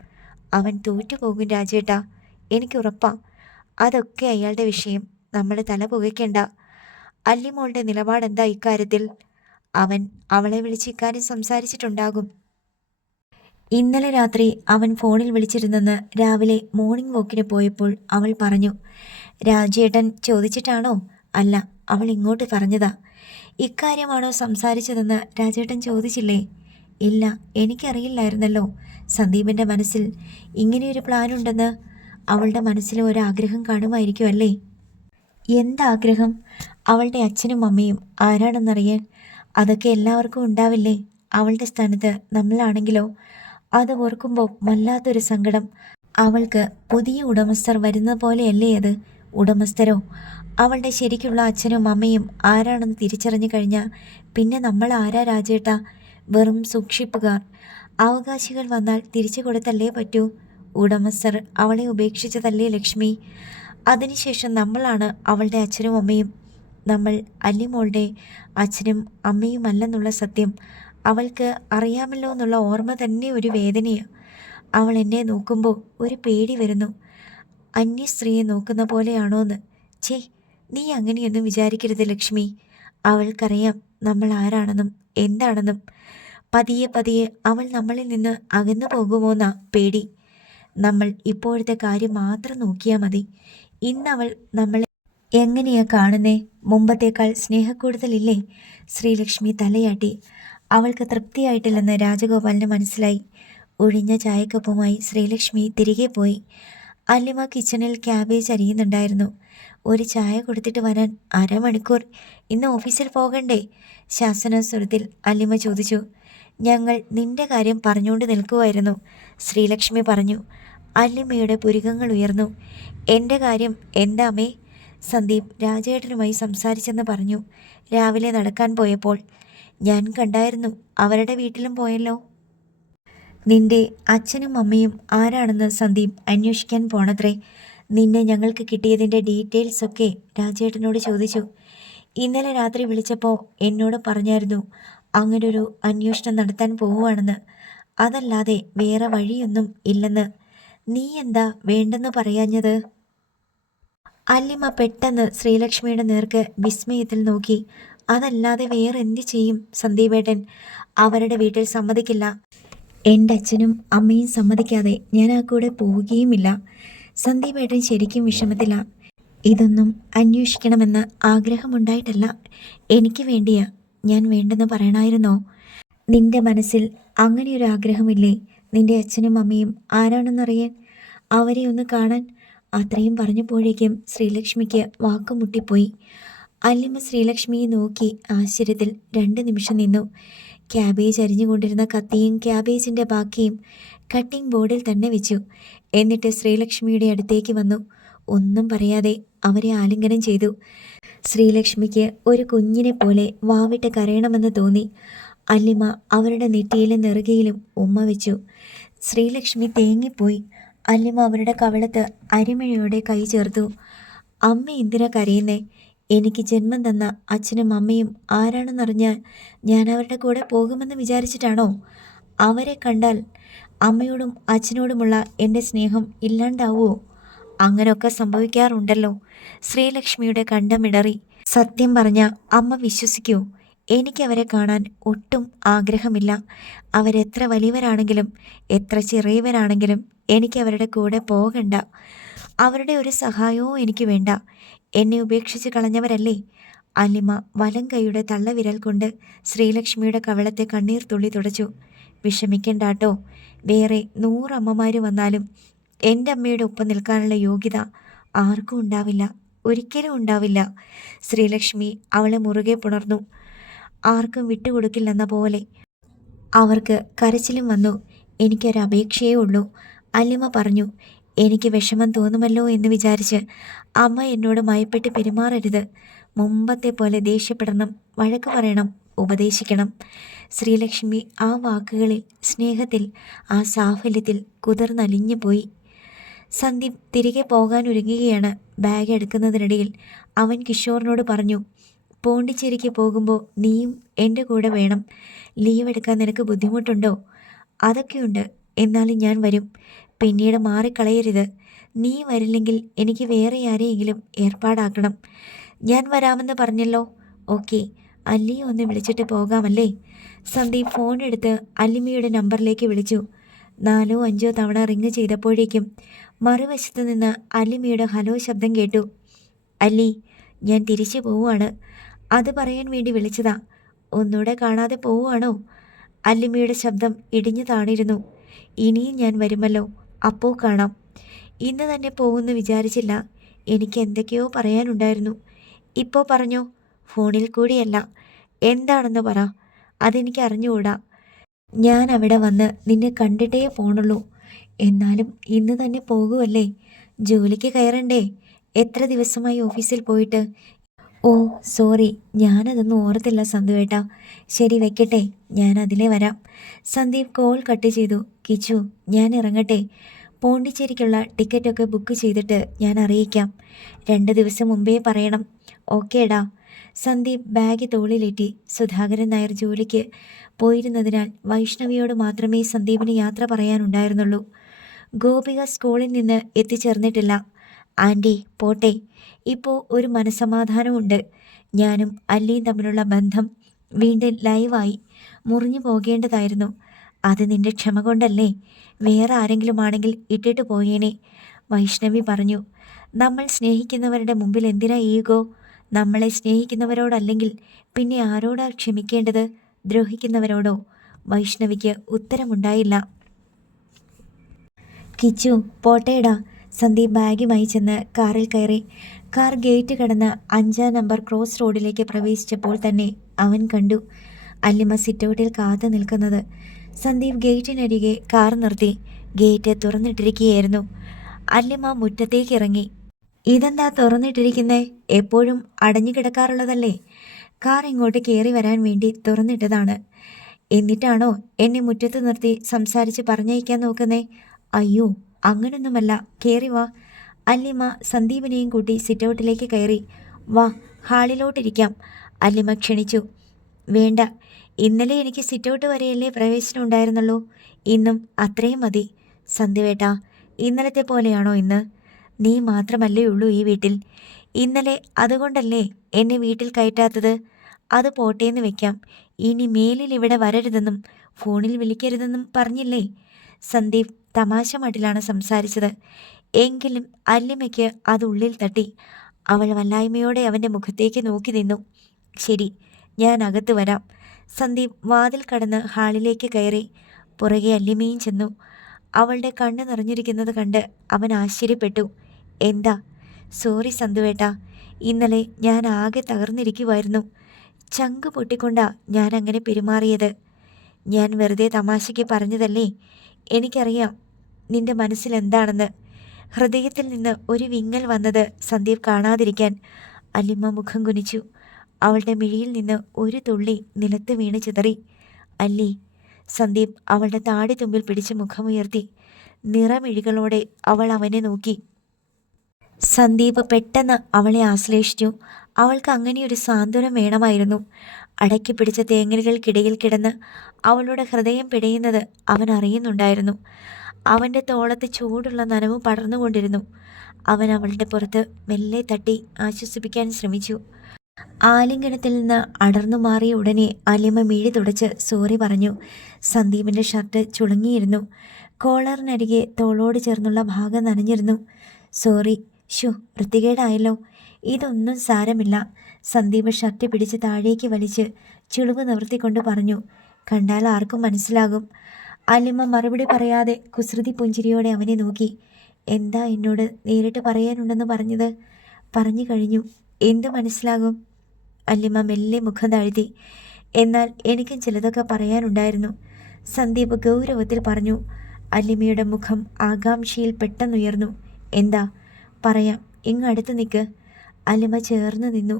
അവൻ തോറ്റുപോകും രാജേട്ടാ, എനിക്കുറപ്പാ. അതൊക്കെ അയാളുടെ വിഷയം. നമ്മൾ തല പുകയ്ക്കണ്ട. അല്ലിമോളുടെ നിലപാടെന്താ ഇക്കാര്യത്തിൽ? അവൻ അവളെ വിളിച്ച് ഇക്കാര്യം സംസാരിച്ചിട്ടുണ്ടാകും. ഇന്നലെ രാത്രി അവൻ ഫോണിൽ വിളിച്ചിരുന്നെന്ന് രാവിലെ മോർണിംഗ് വോക്കിന് പോയപ്പോൾ അവൾ പറഞ്ഞു. രാജേട്ടൻ ചോദിച്ചിട്ടാണോ? അല്ല, അവൾ ഇങ്ങോട്ട് പറഞ്ഞതാ. ഇക്കാര്യമാണോ സംസാരിച്ചതെന്ന് രാജേട്ടൻ ചോദിച്ചില്ലേ? ഇല്ല, എനിക്കറിയില്ലായിരുന്നല്ലോ സന്ദീപിൻ്റെ മനസ്സിൽ ഇങ്ങനെയൊരു പ്ലാനുണ്ടെന്ന്. അവളുടെ മനസ്സിൽ ഒരാഗ്രഹം കാണുമായിരിക്കും അല്ലേ? എന്താഗ്രഹം? അവളുടെ അച്ഛനും അമ്മയും ആരാണെന്നറിയാൻ. അതൊക്കെ എല്ലാവർക്കും ഉണ്ടാവില്ലേ? അവളുടെ സ്ഥാനത്ത് നമ്മളാണെങ്കിലോ? അത് ഓർക്കുമ്പോൾ വല്ലാത്തൊരു സങ്കടം. അവൾക്ക് പുതിയ ഉടമസ്ഥർ വരുന്ന പോലെയല്ലേ അത്? ഉടമസ്ഥരോ? അവളുടെ ശരിക്കുള്ള അച്ഛനും അമ്മയും ആരാണെന്ന് തിരിച്ചറിഞ്ഞു കഴിഞ്ഞാൽ പിന്നെ നമ്മൾ ആരാ രാജേട്ടാ? വെറും സൂക്ഷിപ്പുകാർ. അവകാശികൾ വന്നാൽ തിരിച്ചു കൊടുത്തല്ലേ പറ്റൂ. ഉടമസ്ഥർ അവളെ ഉപേക്ഷിച്ചതല്ലേ ലക്ഷ്മി? അതിനുശേഷം നമ്മളാണ് അവളുടെ അച്ഛനും അമ്മയും. നമ്മൾ അല്ലിമോളുടെ അച്ഛനും അമ്മയുമല്ലെന്നുള്ള സത്യം അവൾക്ക് അറിയാമല്ലോ എന്നുള്ള ഓർമ്മ തന്നെ ഒരു വേദനയാണ്. അവൾ എന്നെ നോക്കുമ്പോൾ ഒരു പേടി വരുന്നു. അന്യ സ്ത്രീയെ നോക്കുന്ന പോലെയാണോന്ന്. ഛേ, നീ അങ്ങനെയൊന്നും വിചാരിക്കരുത് ലക്ഷ്മി. അവൾക്കറിയാം നമ്മൾ ആരാണെന്നും എന്താണെന്നും. പതിയെ പതിയെ അവൾ നമ്മളിൽ നിന്ന് അകന്നു പോകുമോന്നാ പേടി. നമ്മൾ ഇപ്പോഴത്തെ കാര്യം മാത്രം നോക്കിയാൽ മതി. ഇന്നവൾ നമ്മളെ എങ്ങനെയാ കാണുന്നേ? മുമ്പത്തേക്കാൾ സ്നേഹക്കൂടുതലില്ലേ? ശ്രീലക്ഷ്മി തലയാട്ടി. അവൾക്ക് തൃപ്തിയായിട്ടില്ലെന്ന് രാജഗോപാലിന് മനസ്സിലായി. ഒഴിഞ്ഞ ചായക്കപ്പുമായി ശ്രീലക്ഷ്മി തിരികെ പോയി. അല്ലിമ കിച്ചണിൽ ക്യാബേജ് അരിയുന്നുണ്ടായിരുന്നു. ഒരു ചായ കൊടുത്തിട്ട് വരാൻ അരമണിക്കൂർ. ഇന്ന് ഓഫീസിൽ പോകണ്ടേ? ശാസനസ്വരത്തിൽ അല്ലിമ ചോദിച്ചു. ഞങ്ങൾ നിന്റെ കാര്യം പറഞ്ഞുകൊണ്ട് നിൽക്കുമായിരുന്നു, ശ്രീലക്ഷ്മി പറഞ്ഞു. അല്ലിമയുടെ പുരികങ്ങൾ ഉയർന്നു. എൻ്റെ കാര്യം എന്താമേ? സന്ദീപ് രാജേട്ടനുമായി സംസാരിച്ചെന്ന് പറഞ്ഞു രാവിലെ നടക്കാൻ പോയപ്പോൾ. ഞാൻ കണ്ടായിരുന്നു. അവരുടെ വീട്ടിലും പോയല്ലോ. നിന്റെ അച്ഛനും അമ്മയും ആരാണെന്ന് സന്ദീപ് അന്വേഷിക്കാൻ പോണത്രേ. നിന്നെ ഞങ്ങൾക്ക് കിട്ടിയതിൻ്റെ ഡീറ്റെയിൽസ് ഒക്കെ രാജേട്ടനോട് ചോദിച്ചു. ഇന്നലെ രാത്രി വിളിച്ചപ്പോൾ എന്നോട് പറഞ്ഞായിരുന്നു അങ്ങനൊരു അന്വേഷണം നടത്താൻ പോവുകയാണെന്ന്. അതല്ലാതെ വേറെ വഴിയൊന്നും ഇല്ലെന്ന്. നീ എന്താ വേണ്ടെന്ന് പറയാഞ്ഞത്? അല്ലിമ പെട്ടെന്ന് ശ്രീലക്ഷ്മിയുടെ നേർക്ക് വിസ്മയത്തിൽ നോക്കി. അതല്ലാതെ വേറെ എന്ത് ചെയ്യും സന്ദീപേട്ടൻ? അവരുടെ വീട്ടിൽ സമ്മതിക്കില്ല. എൻ്റെ അച്ഛനും അമ്മയും സമ്മതിക്കാതെ ഞാൻ ആ കൂടെ പോവുകയുമില്ല. സന്ദീപേട്ടൻ ശരിക്കും വിഷമത്തില. ഇതൊന്നും അന്വേഷിക്കണമെന്ന് ആഗ്രഹമുണ്ടായിട്ടല്ല, എനിക്ക് വേണ്ടിയാ. ഞാൻ വേണ്ടെന്ന് പറയണമായിരുന്നോ? നിന്റെ മനസ്സിൽ അങ്ങനെയൊരു ആഗ്രഹമില്ലേ? നിന്റെ അച്ഛനും അമ്മയും ആരാണെന്നറിയാൻ, അവരെ ഒന്ന് കാണാൻ? അത്രയും പറഞ്ഞപ്പോഴേക്കും ശ്രീലക്ഷ്മിക്ക് വാക്കുമുട്ടിപ്പോയി. അല്ലിമ്മ ശ്രീലക്ഷ്മിയെ നോക്കി ആശ്ചര്യത്തിൽ 2 നിമിഷം നിന്നു. ക്യാബേജ് അരിഞ്ഞുകൊണ്ടിരുന്ന കത്തിയും ക്യാബേജിൻ്റെ ബാക്കിയും കട്ടിംഗ് ബോർഡിൽ തന്നെ വെച്ചു. എന്നിട്ട് ശ്രീലക്ഷ്മിയുടെ അടുത്തേക്ക് വന്നു. ഒന്നും പറയാതെ അവരെ ആലിംഗനം ചെയ്തു. ശ്രീലക്ഷ്മിക്ക് ഒരു കുഞ്ഞിനെ പോലെ വാവിട്ട് കരയണമെന്ന് തോന്നി. അല്ലിമ അവരുടെ നെറ്റിയിലും നെറുകയിലും ഉമ്മ വെച്ചു. ശ്രീലക്ഷ്മി തേങ്ങിപ്പോയി. അല്ലിമ അവരുടെ കവിളത്ത് അരിമഴയോടെ കൈ ചേർത്തു. അമ്മ എന്തിനാ കരയുന്നേ? എനിക്ക് ജന്മം തന്ന അച്ഛനും അമ്മയും ആരാണെന്നറിഞ്ഞാൽ ഞാൻ അവരുടെ കൂടെ പോകുമെന്ന് വിചാരിച്ചിട്ടാണോ? അവരെ കണ്ടാൽ അമ്മയോടും അച്ഛനോടുമുള്ള എൻ്റെ സ്നേഹം ഇല്ലാണ്ടാവുമോ? അങ്ങനെയൊക്കെ സംഭവിക്കാറുണ്ടല്ലോ. ശ്രീലക്ഷ്മിയുടെ കണ്ടമിടറി. സത്യം പറഞ്ഞ അമ്മ വിശ്വസിക്കൂ, എനിക്കവരെ കാണാൻ ഒട്ടും ആഗ്രഹമില്ല. അവരെത്ര വലിയവരാണെങ്കിലും എത്ര ചെറിയവരാണെങ്കിലും എനിക്കവരുടെ കൂടെ പോകണ്ട. അവരുടെ ഒരു സഹായവും എനിക്ക് വേണ്ട. എന്നെ ഉപേക്ഷിച്ച് കളഞ്ഞവരല്ലേ? അല്ലിമ വലം കൈയുടെ തള്ളവിരൽ കൊണ്ട് ശ്രീലക്ഷ്മിയുടെ കവിളത്തെ കണ്ണീർ തുള്ളി തുടച്ചു. വിഷമിക്കണ്ടാട്ടോ. വേറെ 100 അമ്മമാർ വന്നാലും എൻ്റെ അമ്മയുടെ ഒപ്പം നിൽക്കാനുള്ള യോഗ്യത ആർക്കും ഉണ്ടാവില്ല, ഒരിക്കലും ഉണ്ടാവില്ല. ശ്രീലക്ഷ്മി അവളെ മുറുകെ പുണർന്നു. ആർക്കും വിട്ടുകൊടുക്കില്ലെന്ന പോലെ. അവർക്ക് കരച്ചിലും വന്നു. എനിക്കൊരപേക്ഷയേ ഉള്ളൂ, അല്ലിമ പറഞ്ഞു. എനിക്ക് വിഷമം തോന്നുമല്ലോ എന്ന് വിചാരിച്ച് അമ്മ എന്നോട് മയപ്പെട്ട് പെരുമാറരുത്. മുമ്പത്തെ പോലെ ദേഷ്യപ്പെടണം, വഴക്ക് പറയണം, ഉപദേശിക്കണം. ശ്രീലക്ഷ്മി ആ വാക്കുകളിൽ, സ്നേഹത്തിൽ, ആ സാഫല്യത്തിൽ കുതിർന്നലിഞ്ഞു പോയി. സന്ദീപ് തിരികെ പോകാനൊരുങ്ങുകയാണ്. ബാഗ് എടുക്കുന്നതിനിടയിൽ അവൻ കിഷോറിനോട് പറഞ്ഞു, പോണ്ടിച്ചേരിക്ക് പോകുമ്പോൾ നീയും എൻ്റെ കൂടെ വേണം. ലീവ് എടുക്കാൻ നിനക്ക് ബുദ്ധിമുട്ടുണ്ടോ? അതൊക്കെയുണ്ട്, എന്നാലും ഞാൻ വരും. പിന്നീട് മാറിക്കളയരുത്. നീ വരില്ലെങ്കിൽ എനിക്ക് വേറെ ആരെയെങ്കിലും ഏർപ്പാടാക്കണം. ഞാൻ വരാമെന്ന് പറഞ്ഞല്ലോ. ഓക്കെ, അല്ലിയെ ഒന്ന് വിളിച്ചിട്ട് പോകാമല്ലേ? സന്ദീപ് ഫോൺ എടുത്ത് അല്ലിമയുടെ നമ്പറിലേക്ക് വിളിച്ചു. 4 or 5 തവണ റിങ് ചെയ്തപ്പോഴേക്കും മറുവശത്ത് നിന്ന് അല്ലിമയുടെ ഹലോ ശബ്ദം കേട്ടു. അല്ലി, ഞാൻ തിരിച്ചു പോവുകയാണ്. അത് പറയാൻ വേണ്ടി വിളിച്ചതാ. ഒന്നുകൂടെ കാണാതെ പോവുകയാണോ? അല്ലിമയുടെ ശബ്ദം ഇടിഞ്ഞു താണിരുന്നു. ഇനിയും ഞാൻ വരുമല്ലോ, അപ്പോൾ കാണാം. ഇന്ന് തന്നെ പോകുമെന്ന് വിചാരിച്ചില്ല. എനിക്ക് എന്തൊക്കെയോ പറയാനുണ്ടായിരുന്നു. ഇപ്പോൾ പറഞ്ഞോ. ഫോണിൽ കൂടിയല്ല. എന്താണെന്ന് പറ. അതെനിക്ക് അറിഞ്ഞുകൂടാ. ഞാൻ അവിടെ വന്ന് നിന്നെ കണ്ടിട്ടേ പോണുള്ളൂ. എന്നാലും ഇന്ന് തന്നെ പോകുമല്ലേ? ജോലിക്ക് കയറണ്ടേ? എത്ര ദിവസമായി ഓഫീസിൽ പോയിട്ട്? ഓ സോറി, ഞാനതൊന്നും ഓർത്തില്ല സന്ദീപേട്ടാ. ശരി, വെക്കട്ടെ, ഞാൻ അതിലേ വരാം. സന്ദീപ് കോൾ കട്ട് ചെയ്തു. കിച്ചു, ഞാൻ ഇറങ്ങട്ടെ. പോണ്ടിച്ചേരിക്കുള്ള ടിക്കറ്റൊക്കെ ബുക്ക് ചെയ്തിട്ട് ഞാൻ അറിയിക്കാം. 2 ദിവസം മുമ്പേ പറയണം. ഓക്കേടാ. സന്ദീപ് ബാഗ് തോളിലേറ്റി. സുധാകരൻ നായർ ജോലിക്ക് പോയിരുന്നതിനാൽ വൈഷ്ണവിയോട് മാത്രമേ സന്ദീപിന് യാത്ര പറയാനുണ്ടായിരുന്നുള്ളൂ. ഗോപിക സ്കൂളിൽ നിന്ന് എത്തിച്ചേർന്നിട്ടില്ല. ആൻറ്റി പോട്ടെ. ഇപ്പോൾ ഒരു മനസ്സമാധാനമുണ്ട്. ഞാനും അല്ലിയും തമ്മിലുള്ള ബന്ധം വീണ്ടും ലൈവായി. മുറിഞ്ഞു പോകേണ്ടതായിരുന്നു. അത് നിന്റെ ക്ഷമ കൊണ്ടല്ലേ? വേറെ ആരെങ്കിലും ആണെങ്കിൽ ഇട്ടിട്ട് പോയേനെ. വൈഷ്ണവി പറഞ്ഞു. നമ്മൾ സ്നേഹിക്കുന്നവരുടെ മുമ്പിൽ എന്തിനാ ഈഗോ? നമ്മളെ സ്നേഹിക്കുന്നവരോടല്ലെങ്കിൽ പിന്നെ ആരോടാ ക്ഷമിക്കേണ്ടത്? ദ്രോഹിക്കുന്നവരോടോ? വൈഷ്ണവിക്ക് ഉത്തരമുണ്ടായില്ല. കിച്ചു, പോട്ടേടാ. സന്ദീപ് ബാഗുമായി ചെന്ന് കാറിൽ കയറി. കാർ ഗേറ്റ് കടന്ന് 5-ാം നമ്പർ ക്രോസ് റോഡിലേക്ക് പ്രവേശിച്ചപ്പോൾ തന്നെ അവൻ കണ്ടു അല്ലിമ സിറ്റൗട്ടിൽ കാത്തു നിൽക്കുന്നത്. സന്ദീപ് ഗേറ്റിനരികെ കാർ നിർത്തി. ഗേറ്റ് തുറന്നിട്ടിരിക്കുകയായിരുന്നു. അല്ലിമ മുറ്റത്തേക്ക് ഇറങ്ങി. ഇതെന്താ തുറന്നിട്ടിരിക്കുന്നേ? എപ്പോഴും അടഞ്ഞു കിടക്കാറുള്ളതല്ലേ? കാർ ഇങ്ങോട്ട് കയറി വരാൻ വേണ്ടി തുറന്നിട്ടതാണ്. എന്നിട്ടാണോ എന്നെ മുറ്റത്ത് നിർത്തി സംസാരിച്ച് പറഞ്ഞയക്കാൻ നോക്കുന്നേ? അയ്യോ, അങ്ങനൊന്നുമല്ല, കയറി വാ. അല്ലിമ സന്ദീപിനെയും കൂട്ടി സിറ്റൗട്ടിലേക്ക് കയറി. വാ, ഹാളിലോട്ടിരിക്കാം, അല്ലിമ ക്ഷണിച്ചു. വേണ്ട, ഇന്നലെ എനിക്ക് സിറ്റൗട്ട് വരെയല്ലേ പ്രവേശനം ഉണ്ടായിരുന്നുള്ളൂ. ഇന്നും അത്രയും മതി. സന്ധ്യവേട്ടാ, ഇന്നലത്തെ പോലെയാണോ ഇന്ന്? നീ മാത്രമല്ലേ ഉള്ളൂ ഈ വീട്ടിൽ. ഇന്നലെ അതുകൊണ്ടല്ലേ എന്നെ വീട്ടിൽ കയറ്റാത്തത്. അത് പോട്ടേന്ന് വെക്കാം. ഇനി മേലിൽ ഇവിടെ വരരുതെന്നും ഫോണിൽ വിളിക്കരുതെന്നും പറഞ്ഞില്ലേ? സന്ദീപ് തമാശ മട്ടിലാണ് സംസാരിച്ചത്. എങ്കിലും അല്ലിമയ്ക്ക് അത് ഉള്ളിൽ തട്ടി. അവൾ വല്ലായ്മയോടെ അവൻ്റെ മുഖത്തേക്ക് നോക്കി നിന്നു. ശരി, ഞാൻ അകത്ത് വരാം. സന്ദീപ് വാതിൽ കടന്ന് ഹാളിലേക്ക് കയറി. പുറകെ അല്ലിമയും ചെന്നു. അവളുടെ കണ്ണ് നിറഞ്ഞിരിക്കുന്നത് കണ്ട് അവൻ ആശ്ചര്യപ്പെട്ടു. എന്താ? സോറി സന്തുവേട്ടാ, ഇന്നലെ ഞാൻ ആകെ തകർന്നിരിക്കുമായിരുന്നു. ചങ്ക് പൊട്ടിക്കൊണ്ടാ ഞാൻ അങ്ങനെ പെരുമാറിയത്. ഞാൻ വെറുതെ തമാശയ്ക്ക് പറഞ്ഞതല്ലേ. എനിക്കറിയാം നിന്റെ മനസ്സിൽ എന്താണെന്ന്. ഹൃദയത്തിൽ നിന്ന് ഒരു വിങ്ങൽ വന്നത് സന്ദീപ് കാണാതിരിക്കാൻ അല്ലിമ്മ മുഖം കുനിച്ചു. അവളുടെ മിഴിയിൽ നിന്ന് ഒരു തുള്ളി നിലത്ത് വീണ് ചിതറി. അല്ലി. സന്ദീപ് അവളുടെ താടി തുമ്പിൽ പിടിച്ച് മുഖമുയർത്തി. നിറമിഴികളോടെ അവൾ അവനെ നോക്കി. സന്ദീപ് പെട്ടെന്ന് അവളെ ആശ്ലേഷിച്ചു. അവൾക്ക് അങ്ങനെയൊരു സാന്ത്വനം വേണമായിരുന്നു. അടക്കി പിടിച്ച തേങ്ങലുകൾക്കിടയിൽ കിടന്ന് അവളുടെ ഹൃദയം പിടയുന്നത് അവൻ അറിയുന്നുണ്ടായിരുന്നു. അവൻ്റെ തോളത്ത് ചൂടുള്ള നനവ് പടർന്നുകൊണ്ടിരുന്നു. അവൻ അവളുടെ പുറത്ത് മെല്ലെ തട്ടി ആശ്വസിപ്പിക്കാൻ ശ്രമിച്ചു. ആലിംഗനത്തിൽ നിന്ന് അടർന്നു മാറിയ ഉടനെ അലിമ മിഴി തുടച്ച് സോറി പറഞ്ഞു. സന്ദീപിൻ്റെ ഷർട്ട് ചുളുങ്ങിയിരുന്നു. കോളറിനരികെ തോളോട് ചേർന്നുള്ള ഭാഗം നനഞ്ഞിരുന്നു. സോറി. വൃത്തികേടായല്ലോ. ഇതൊന്നും സാരമില്ല. സന്ദീപ് ഷർട്ട് പിടിച്ച് താഴേക്ക് വലിച്ച് ചുളിവ് നിവർത്തിക്കൊണ്ട് പറഞ്ഞു. കണ്ടാൽ ആർക്കും മനസ്സിലാകും. അലിമ മറുപടി പറയാതെ കുസൃതി പുഞ്ചിരിയോടെ അവനെ നോക്കി. എന്താ എന്നോട് നേരിട്ട് പറയാനുണ്ടെന്ന് പറഞ്ഞത്? പറഞ്ഞു കഴിഞ്ഞു. എന്ത് മനസ്സിലാകും? അല്ലിമ മെല്ലെ മുഖം താഴ്ത്തി. എന്നാൽ എനിക്കും ചിലതൊക്കെ പറയാനുണ്ടായിരുന്നു, സന്ദീപ് ഗൗരവത്തിൽ പറഞ്ഞു. അല്ലിമയുടെ മുഖം ആകാംക്ഷയിൽ പെട്ടെന്നുയർന്നു. എന്താ? പറയാം, ഇങ്ങടുത്ത് നിൽക്ക്. അല്ലിമ ചേർന്ന് നിന്നു.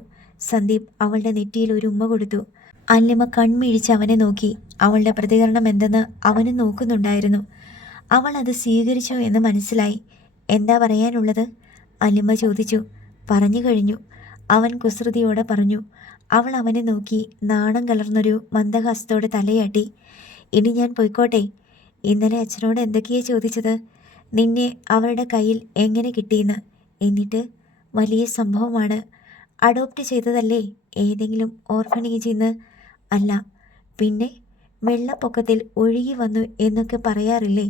സന്ദീപ് അവളുടെ നെറ്റിയിൽ ഒരു ഉമ്മ കൊടുത്തു. അല്ലിമ കൺമിഴിച്ച് അവനെ നോക്കി. അവളുടെ പ്രതികരണം എന്തെന്ന് അവന് നോക്കുന്നുണ്ടായിരുന്നു. അവൾ അത് സ്വീകരിച്ചു എന്ന് മനസ്സിലായി. എന്താ പറയാനുള്ളത്? അല്ലിമ ചോദിച്ചു. പറഞ്ഞു കഴിഞ്ഞു, അവൻ കുസൃതിയോടെ പറഞ്ഞു. അവൾ അവനെ നോക്കി നാണം കലർന്നൊരു മന്ദഹാസത്തോടെ തലയാട്ടി. ഇനി ഞാൻ പോയിക്കോട്ടെ? ഇന്നലെ അച്ഛനോട് എന്തൊക്കെയാ ചോദിച്ചത്? നിന്നെ അവരുടെ കയ്യിൽ എങ്ങനെ കിട്ടിയെന്ന്. എന്നിട്ട് വലിയ സംഭവമാണ്. അഡോപ്റ്റ് ചെയ്തതല്ലേ? ഏതെങ്കിലും ഓർഫനേജിൽ നിന്ന്? അല്ല. പിന്നെ വെള്ളപ്പൊക്കത്തിൽ ഒഴുകി വന്നു എന്നൊക്കെ പറയാറില്ലേ,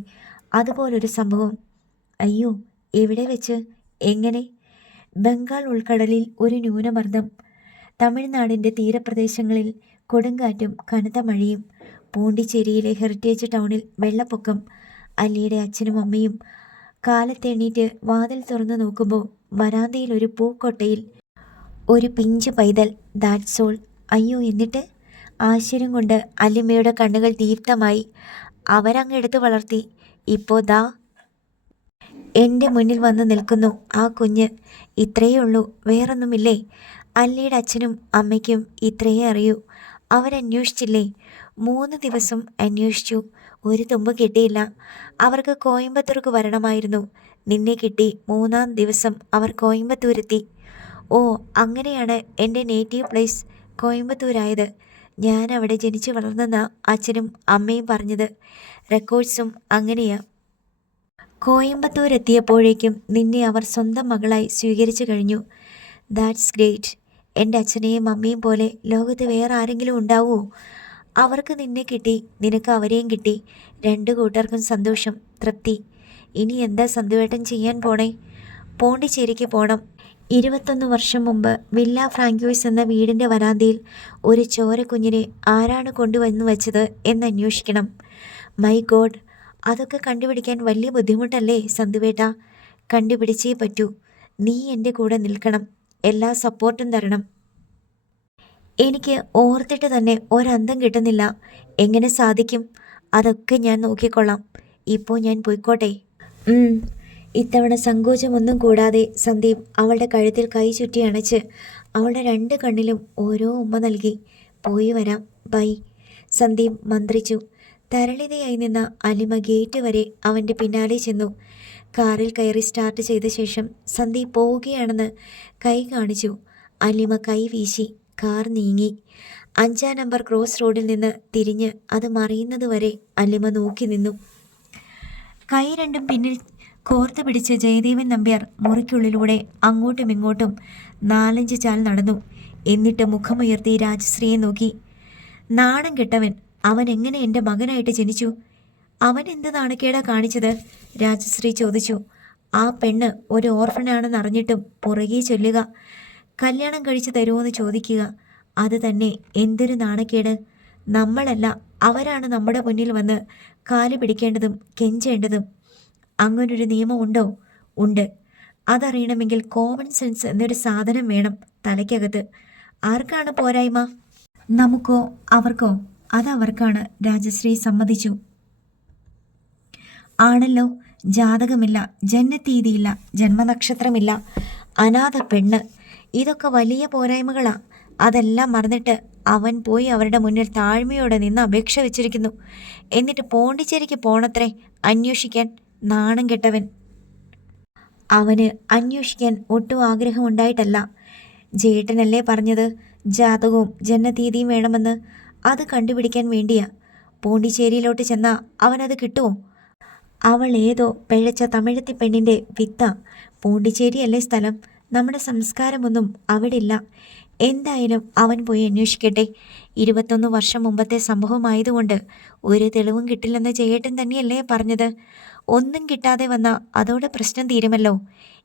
അതുപോലൊരു സംഭവം. അയ്യോ, എവിടെ വെച്ച്? എങ്ങനെ? ബംഗാൾ ഉൾക്കടലിൽ ഒരു ന്യൂനമർദ്ദം, തമിഴ്നാടിൻ്റെ തീരപ്രദേശങ്ങളിൽ കൊടുങ്കാറ്റും കനത്ത മഴയും, പോണ്ടിച്ചേരിയിലെ ഹെറിറ്റേജ് ടൗണിൽ വെള്ളപ്പൊക്കം. അല്ലിയുടെ അച്ഛനും അമ്മയും കാലത്തെണീറ്റ് വാതിൽ തുറന്നു നോക്കുമ്പോൾ വരാന്തയിൽ ഒരു പൂക്കൊട്ടയിൽ ഒരു പിഞ്ചു പൈതൽ. That's all. അയ്യോ, എന്നിട്ട്? ആശ്ചര്യം കൊണ്ട് അല്ലിമ്മയുടെ കണ്ണുകൾ ദീപ്തമായി. അവരങ്ങെടുത്ത് വളർത്തി. ഇപ്പോൾ ദാ എൻ്റെ മുന്നിൽ വന്ന് നിൽക്കുന്നു ആ കുഞ്ഞ്. ഇത്രയേ ഉള്ളൂ, വേറൊന്നുമില്ലേ? അല്ലിയുടെ അച്ഛനും അമ്മയ്ക്കും ഇത്രയേ അറിയൂ. അവരന്വേഷിച്ചില്ലേ? 3 ദിവസം അന്വേഷിച്ചു. ഒരു തുമ്പ് കിട്ടിയില്ല. അവർക്ക് കോയമ്പത്തൂർക്ക് വരണമായിരുന്നു. നിന്നെ കിട്ടി. 3-ാം ദിവസം അവർ കോയമ്പത്തൂരെത്തി. ഓ, അങ്ങനെയാണ് എൻ്റെ നേറ്റീവ് പ്ലേസ് കോയമ്പത്തൂരായത്. ഞാൻ അവിടെ ജനിച്ചു വളർന്നെന്ന അച്ഛനും അമ്മയും പറഞ്ഞത്. റെക്കോർഡ്സും അങ്ങനെയാ. കോയമ്പത്തൂരെത്തിയപ്പോഴേക്കും നിന്നെ അവർ സ്വന്തം മകളായി സ്വീകരിച്ചു കഴിഞ്ഞു. That's great. എൻ്റെ അച്ഛനെയും അമ്മയും പോലെ ലോകത്ത് വേറെ ആരെങ്കിലും ഉണ്ടാവുമോ? അവർക്ക് നിന്നെ കിട്ടി, നിനക്ക് അവരെയും കിട്ടി. 2 കൂട്ടർക്കും സന്തോഷം, തൃപ്തി. ഇനി എന്താ സന്തുവേട്ടൻ ചെയ്യാൻ പോണേ? പോണ്ടിച്ചേരിക്ക് പോണം. 21 വർഷം മുമ്പ് വില്ല ഫ്രാങ്കോയ്സ് എന്ന വീടിൻ്റെ വരാന്തയിൽ ഒരു ചോരക്കുഞ്ഞിനെ ആരാണ് കൊണ്ടുവന്നു വച്ചത് എന്നന്വേഷിക്കണം. മൈ ഗോഡ്, അതൊക്കെ കണ്ടുപിടിക്കാൻ വലിയ ബുദ്ധിമുട്ടല്ലേ സന്തുവേട്ട? കണ്ടുപിടിച്ചേ പറ്റൂ. നീ എൻ്റെ കൂടെ നിൽക്കണം, എല്ലാ സപ്പോർട്ടും തരണം. എനിക്ക് ഓർത്തിട്ട് തന്നെ ഒരന്തം കിട്ടുന്നില്ല. എങ്ങനെ സാധിക്കും? അതൊക്കെ ഞാൻ നോക്കിക്കൊള്ളാം. ഇപ്പോൾ ഞാൻ പോയിക്കോട്ടെ? ഇത്തവണ സങ്കോചമൊന്നും കൂടാതെ സന്ദീപ് അവളുടെ കഴുത്തിൽ കൈ ചുറ്റി അണച്ച് അവളുടെ 2 കണ്ണിലും ഓരോ ഉമ്മ നൽകി. പോയി വരാം, ബൈ. സന്ദീപ് മന്ത്രിച്ചു. തരളിതയായി നിന്ന അലിമ ഗേറ്റ് വരെ അവൻ്റെ പിന്നാലെ ചെന്നു. കാറിൽ കയറി സ്റ്റാർട്ട് ചെയ്ത ശേഷം സന്ദീപ് പോവുകയാണെന്ന് കൈ കാണിച്ചു. അലിമ കൈ വീശി. കാർ നീങ്ങി. 5-ാം നമ്പർ ക്രോസ് റോഡിൽ നിന്ന് തിരിഞ്ഞ് അത് മറിയുന്നതുവരെ അലിമ നോക്കി നിന്നു. കൈ രണ്ടും പിന്നിൽ കോർത്ത് പിടിച്ച് ജയദേവൻ നമ്പ്യാർ മുറിക്കുള്ളിലൂടെ അങ്ങോട്ടും ഇങ്ങോട്ടും 4-5 ചാൽ നടന്നു. എന്നിട്ട് മുഖമുയർത്തി രാജശ്രീയെ നോക്കി. നാണം കെട്ടവൻ, അവൻ എങ്ങനെ എൻ്റെ മകനായിട്ട് ജനിച്ചു? അവൻ എന്ത് നാണക്കേടാ കാണിച്ചത്? രാജശ്രീ ചോദിച്ചു. ആ പെണ്ണ് ഒരു ഓർഫനാണെന്ന് അറിഞ്ഞിട്ടും പുറകെ ചൊല്ലുക, കല്യാണം കഴിച്ചു തരുമോയെന്ന് ചോദിക്കുക, അത് തന്നെ എന്തൊരു നാണക്കേട്. നമ്മളല്ല, അവരാണ് നമ്മുടെ മുന്നിൽ വന്ന് കാല് പിടിക്കേണ്ടതും കെഞ്ചേണ്ടതും. അങ്ങനൊരു നിയമമുണ്ടോ? ഉണ്ട്. അതറിയണമെങ്കിൽ കോമൺ സെൻസ് എന്നൊരു സാധനം വേണം തലയ്ക്കകത്ത്. ആർക്കാണ് പോരായ്മ? നമുക്കോ അവർക്കോ? അതവർക്കാണ്. രാജശ്രീ സമ്മതിച്ചു. ആണല്ലോ, ജാതകമില്ല, ജന്മതീയതിയില്ല, ജന്മനക്ഷത്രമില്ല, അനാഥ പെണ്ണ്, ഇതൊക്കെ വലിയ പോരായ്മകളാ. അതെല്ലാം മറന്നിട്ട് അവൻ പോയി അവരുടെ മുന്നിൽ താഴ്മയോടെ നിന്ന് അപേക്ഷ വെച്ചിരിക്കുന്നു. എന്നിട്ട് പോണ്ടിച്ചേരിക്ക് പോണത്രേ അന്വേഷിക്കാൻ. നാണം കെട്ടവൻ. അവന് അന്വേഷിക്കാൻ ഒട്ടും ആഗ്രഹമുണ്ടായിട്ടല്ല. ജേട്ടനല്ലേ പറഞ്ഞത് ജാതകവും ജന്മതീയതിയും വേണമെന്ന്? അത് കണ്ടുപിടിക്കാൻ വേണ്ടിയാ. പോണ്ടിച്ചേരിയിലോട്ട് ചെന്നാൽ അവനത് കിട്ടുമോ? അവൾ ഏതോ പിഴച്ച തമിഴത്തി പെണ്ണിൻ്റെ വിത്ത. പോണ്ടിച്ചേരിയല്ലേ സ്ഥലം. നമ്മുടെ സംസ്കാരമൊന്നും അവിടെ ഇല്ല. എന്തായാലും അവൻ പോയി അന്വേഷിക്കട്ടെ. 21 വർഷം മുമ്പത്തെ സംഭവമായതുകൊണ്ട് ഒരു തെളിവും കിട്ടില്ലെന്ന് ജയേട്ടൻ തന്നെയല്ലേ പറഞ്ഞത്? ഒന്നും കിട്ടാതെ വന്നാൽ അതോടെ പ്രശ്നം തീരുമല്ലോ.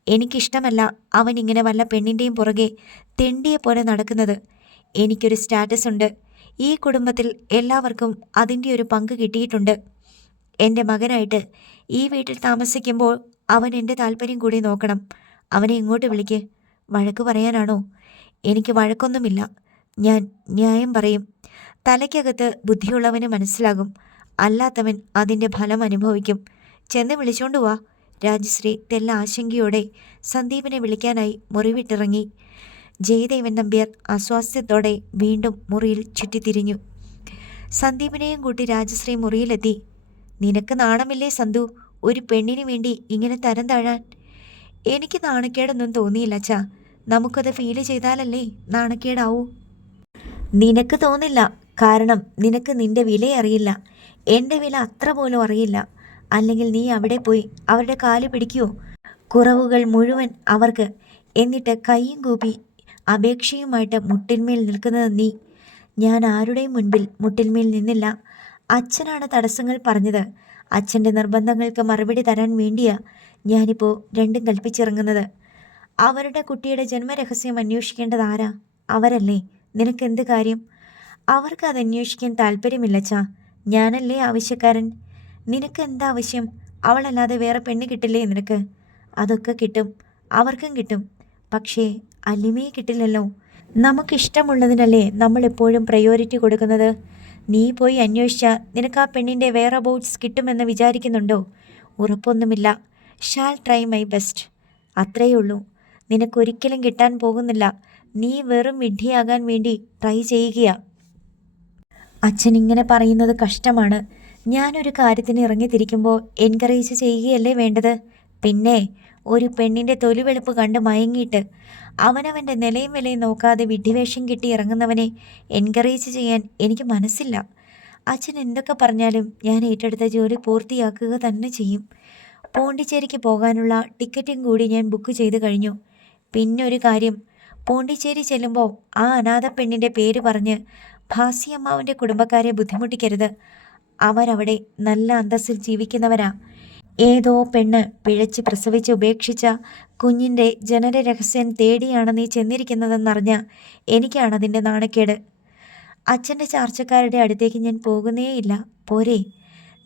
എനിക്കിഷ്ടമല്ല അവൻ ഇങ്ങനെ വല്ല പെണ്ണിൻ്റെയും പുറകെ തെണ്ടിയെ പോലെ നടക്കുന്നത്. എനിക്കൊരു സ്റ്റാറ്റസ് ഉണ്ട്. ഈ കുടുംബത്തിൽ എല്ലാവർക്കും അതിൻ്റെ ഒരു പങ്ക് കിട്ടിയിട്ടുണ്ട്. എൻ്റെ മകനായിട്ട് ഈ വീട്ടിൽ താമസിക്കുമ്പോൾ അവൻ എൻ്റെ താല്പര്യം കൂടി നോക്കണം. അവനെ ഇങ്ങോട്ട് വിളിക്ക്. വഴക്ക് പറയാനാണോ? എനിക്ക് വഴക്കൊന്നുമില്ല. ഞാൻ ന്യായം പറയും. തലയ്ക്കകത്ത് ബുദ്ധിയുള്ളവന് മനസ്സിലാകും, അല്ലാത്തവൻ അതിൻ്റെ ഫലം അനുഭവിക്കും. ചെന്ന് വിളിച്ചോണ്ട് വാ. രാജശ്രീ തെല്ല ആശങ്കയോടെ സന്ദീപിനെ വിളിക്കാനായി മുറിവിട്ടിറങ്ങി. ജയദേവൻ നമ്പ്യാർ അസ്വാസ്ഥ്യത്തോടെ വീണ്ടും മുറിയിൽ ചുറ്റിത്തിരിഞ്ഞു. സന്ദീപിനെയും കൂട്ടി രാജശ്രീ മുറിയിലെത്തി. നിനക്ക് നാണമില്ലേ സന്തു, ഒരു പെണ്ണിന് വേണ്ടി ഇങ്ങനെ തരം താഴാൻ? എനിക്ക് നാണക്കേടൊന്നും തോന്നിയില്ല അച്ഛാ. നമുക്കത് ഫീല് ചെയ്താലല്ലേ നാണക്കേടാവൂ. നിനക്ക് തോന്നില്ല, കാരണം നിനക്ക് നിന്റെ വില അറിയില്ല. എൻ്റെ വില അത്ര പോലും അറിയില്ല. അല്ലെങ്കിൽ നീ അവിടെ പോയി അവരുടെ കാല് പിടിക്കുവോ? കുറവുകൾ മുഴുവൻ അവർക്ക്. എന്നിട്ട് കൈയും കൂപ്പി അപേക്ഷയുമായിട്ട് മുട്ടിന്മേൽ നിൽക്കുന്നത് നീ. ഞാൻ ആരുടെയും മുൻപിൽ മുട്ടിന്മേൽ നിന്നില്ല. അച്ഛനാണ് തടസ്സങ്ങൾ പറഞ്ഞത്. അച്ഛൻ്റെ നിർബന്ധങ്ങൾക്ക് മറുപടി തരാൻ വേണ്ടിയാ ഞാനിപ്പോൾ രണ്ടും കൽപ്പിച്ചിറങ്ങുന്നത്. അവരുടെ കുട്ടിയുടെ ജന്മരഹസ്യം അന്വേഷിക്കേണ്ടത് ആരാ? അവരല്ലേ. നിനക്കെന്ത് കാര്യം? അവർക്ക് അത് അന്വേഷിക്കാൻ താല്പര്യമില്ലച്ചാ. ഞാനല്ലേ ആവശ്യക്കാരൻ. നിനക്ക് എന്താ ആവശ്യം? അവളല്ലാതെ വേറെ പെണ്ണ് കിട്ടില്ലേ നിനക്ക്? അതൊക്കെ കിട്ടും, അവർക്കും കിട്ടും. പക്ഷേ അലിമയെ കിട്ടില്ലല്ലോ. നമുക്കിഷ്ടമുള്ളതിനല്ലേ നമ്മളെപ്പോഴും പ്രയോറിറ്റി കൊടുക്കുന്നത്. നീ പോയി അന്വേഷിച്ചാൽ നിനക്ക് ആ പെണ്ണിൻ്റെ വേറെ അബൌട്ട്സ് കിട്ടുമെന്ന് വിചാരിക്കുന്നുണ്ടോ? ഉറപ്പൊന്നുമില്ല. Shall try my best. അത്രയേ ഉള്ളൂ. നിനക്കൊരിക്കലും കിട്ടാൻ പോകുന്നില്ല. നീ വെറും വിഡ്ഢിയാകാൻ വേണ്ടി ട്രൈ ചെയ്യുകയാ. അച്ഛൻ ഇങ്ങനെ പറയുന്നത് കഷ്ടമാണ്. ഞാനൊരു കാര്യത്തിന് ഇറങ്ങിത്തിരിക്കുമ്പോൾ എൻകറേജ് ചെയ്യുകയല്ലേ വേണ്ടത്? പിന്നെ ഒരു പെണ്ണിൻ്റെ തൊലിവെളുപ്പ് കണ്ട് മയങ്ങിയിട്ട് അവനവൻ്റെ നിലയും വിലയും നോക്കാതെ വിഡ്ഢിവേഷം കിട്ടി ഇറങ്ങുന്നവനെ എൻകറേജ് ചെയ്യാൻ എനിക്ക് മനസ്സില്ല. അച്ഛൻ എന്തൊക്കെ പറഞ്ഞാലും ഞാൻ ഏറ്റെടുത്ത ജോലി പൂർത്തിയാക്കുക തന്നെ ചെയ്യും. പോണ്ടിച്ചേരിക്ക് പോകാനുള്ള ടിക്കറ്റും കൂടി ഞാൻ ബുക്ക് ചെയ്ത് കഴിഞ്ഞു. പിന്നെ ഒരു കാര്യം, പോണ്ടിച്ചേരി ചെല്ലുമ്പോൾ ആ അനാഥ പെണ്ണിൻ്റെ പേര് പറഞ്ഞ് ഭാസിയമ്മാവൻ്റെ കുടുംബക്കാരെ ബുദ്ധിമുട്ടിക്കരുത്. അവരവിടെ നല്ല അന്തസ്സിൽ ജീവിക്കുന്നവരാ. ഏതോ പെണ്ണ് പിഴച്ച് പ്രസവിച്ച് ഉപേക്ഷിച്ച കുഞ്ഞിൻ്റെ ജനനരഹസ്യം തേടിയാണ് നീ ചെന്നിരിക്കുന്നതെന്നറിഞ്ഞ എനിക്കാണതിൻ്റെ നാണക്കേട്. അച്ഛൻ്റെ ചാർച്ചക്കാരുടെ അടുത്തേക്ക് ഞാൻ പോകുന്നേയില്ല. പോരെ?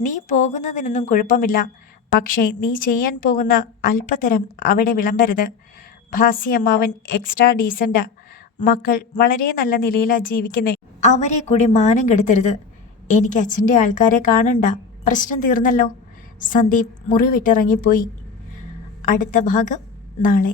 നീ പോകുന്നതിനൊന്നും കുഴപ്പമില്ല. പക്ഷേ നീ ചെയ്യാൻ പോകുന്ന അല്പത്തരം അവിടെ വിളമ്പരുത്. ഭാസിയമ്മാവൻ എക്സ്ട്രാ ഡീസൻ്റാ. മക്കൾ വളരെ നല്ല നിലയിലാണ് ജീവിക്കുന്നത്. അവരെ കൂടി മാനം കെടുത്തരുത്. എനിക്ക് അച്ഛൻ്റെ ആൾക്കാരെ കാണണ്ട. പ്രശ്നം തീർന്നല്ലോ. സന്ദീപ് മുറി വിട്ടിറങ്ങിപ്പോയി. അടുത്ത ഭാഗം നാളെ.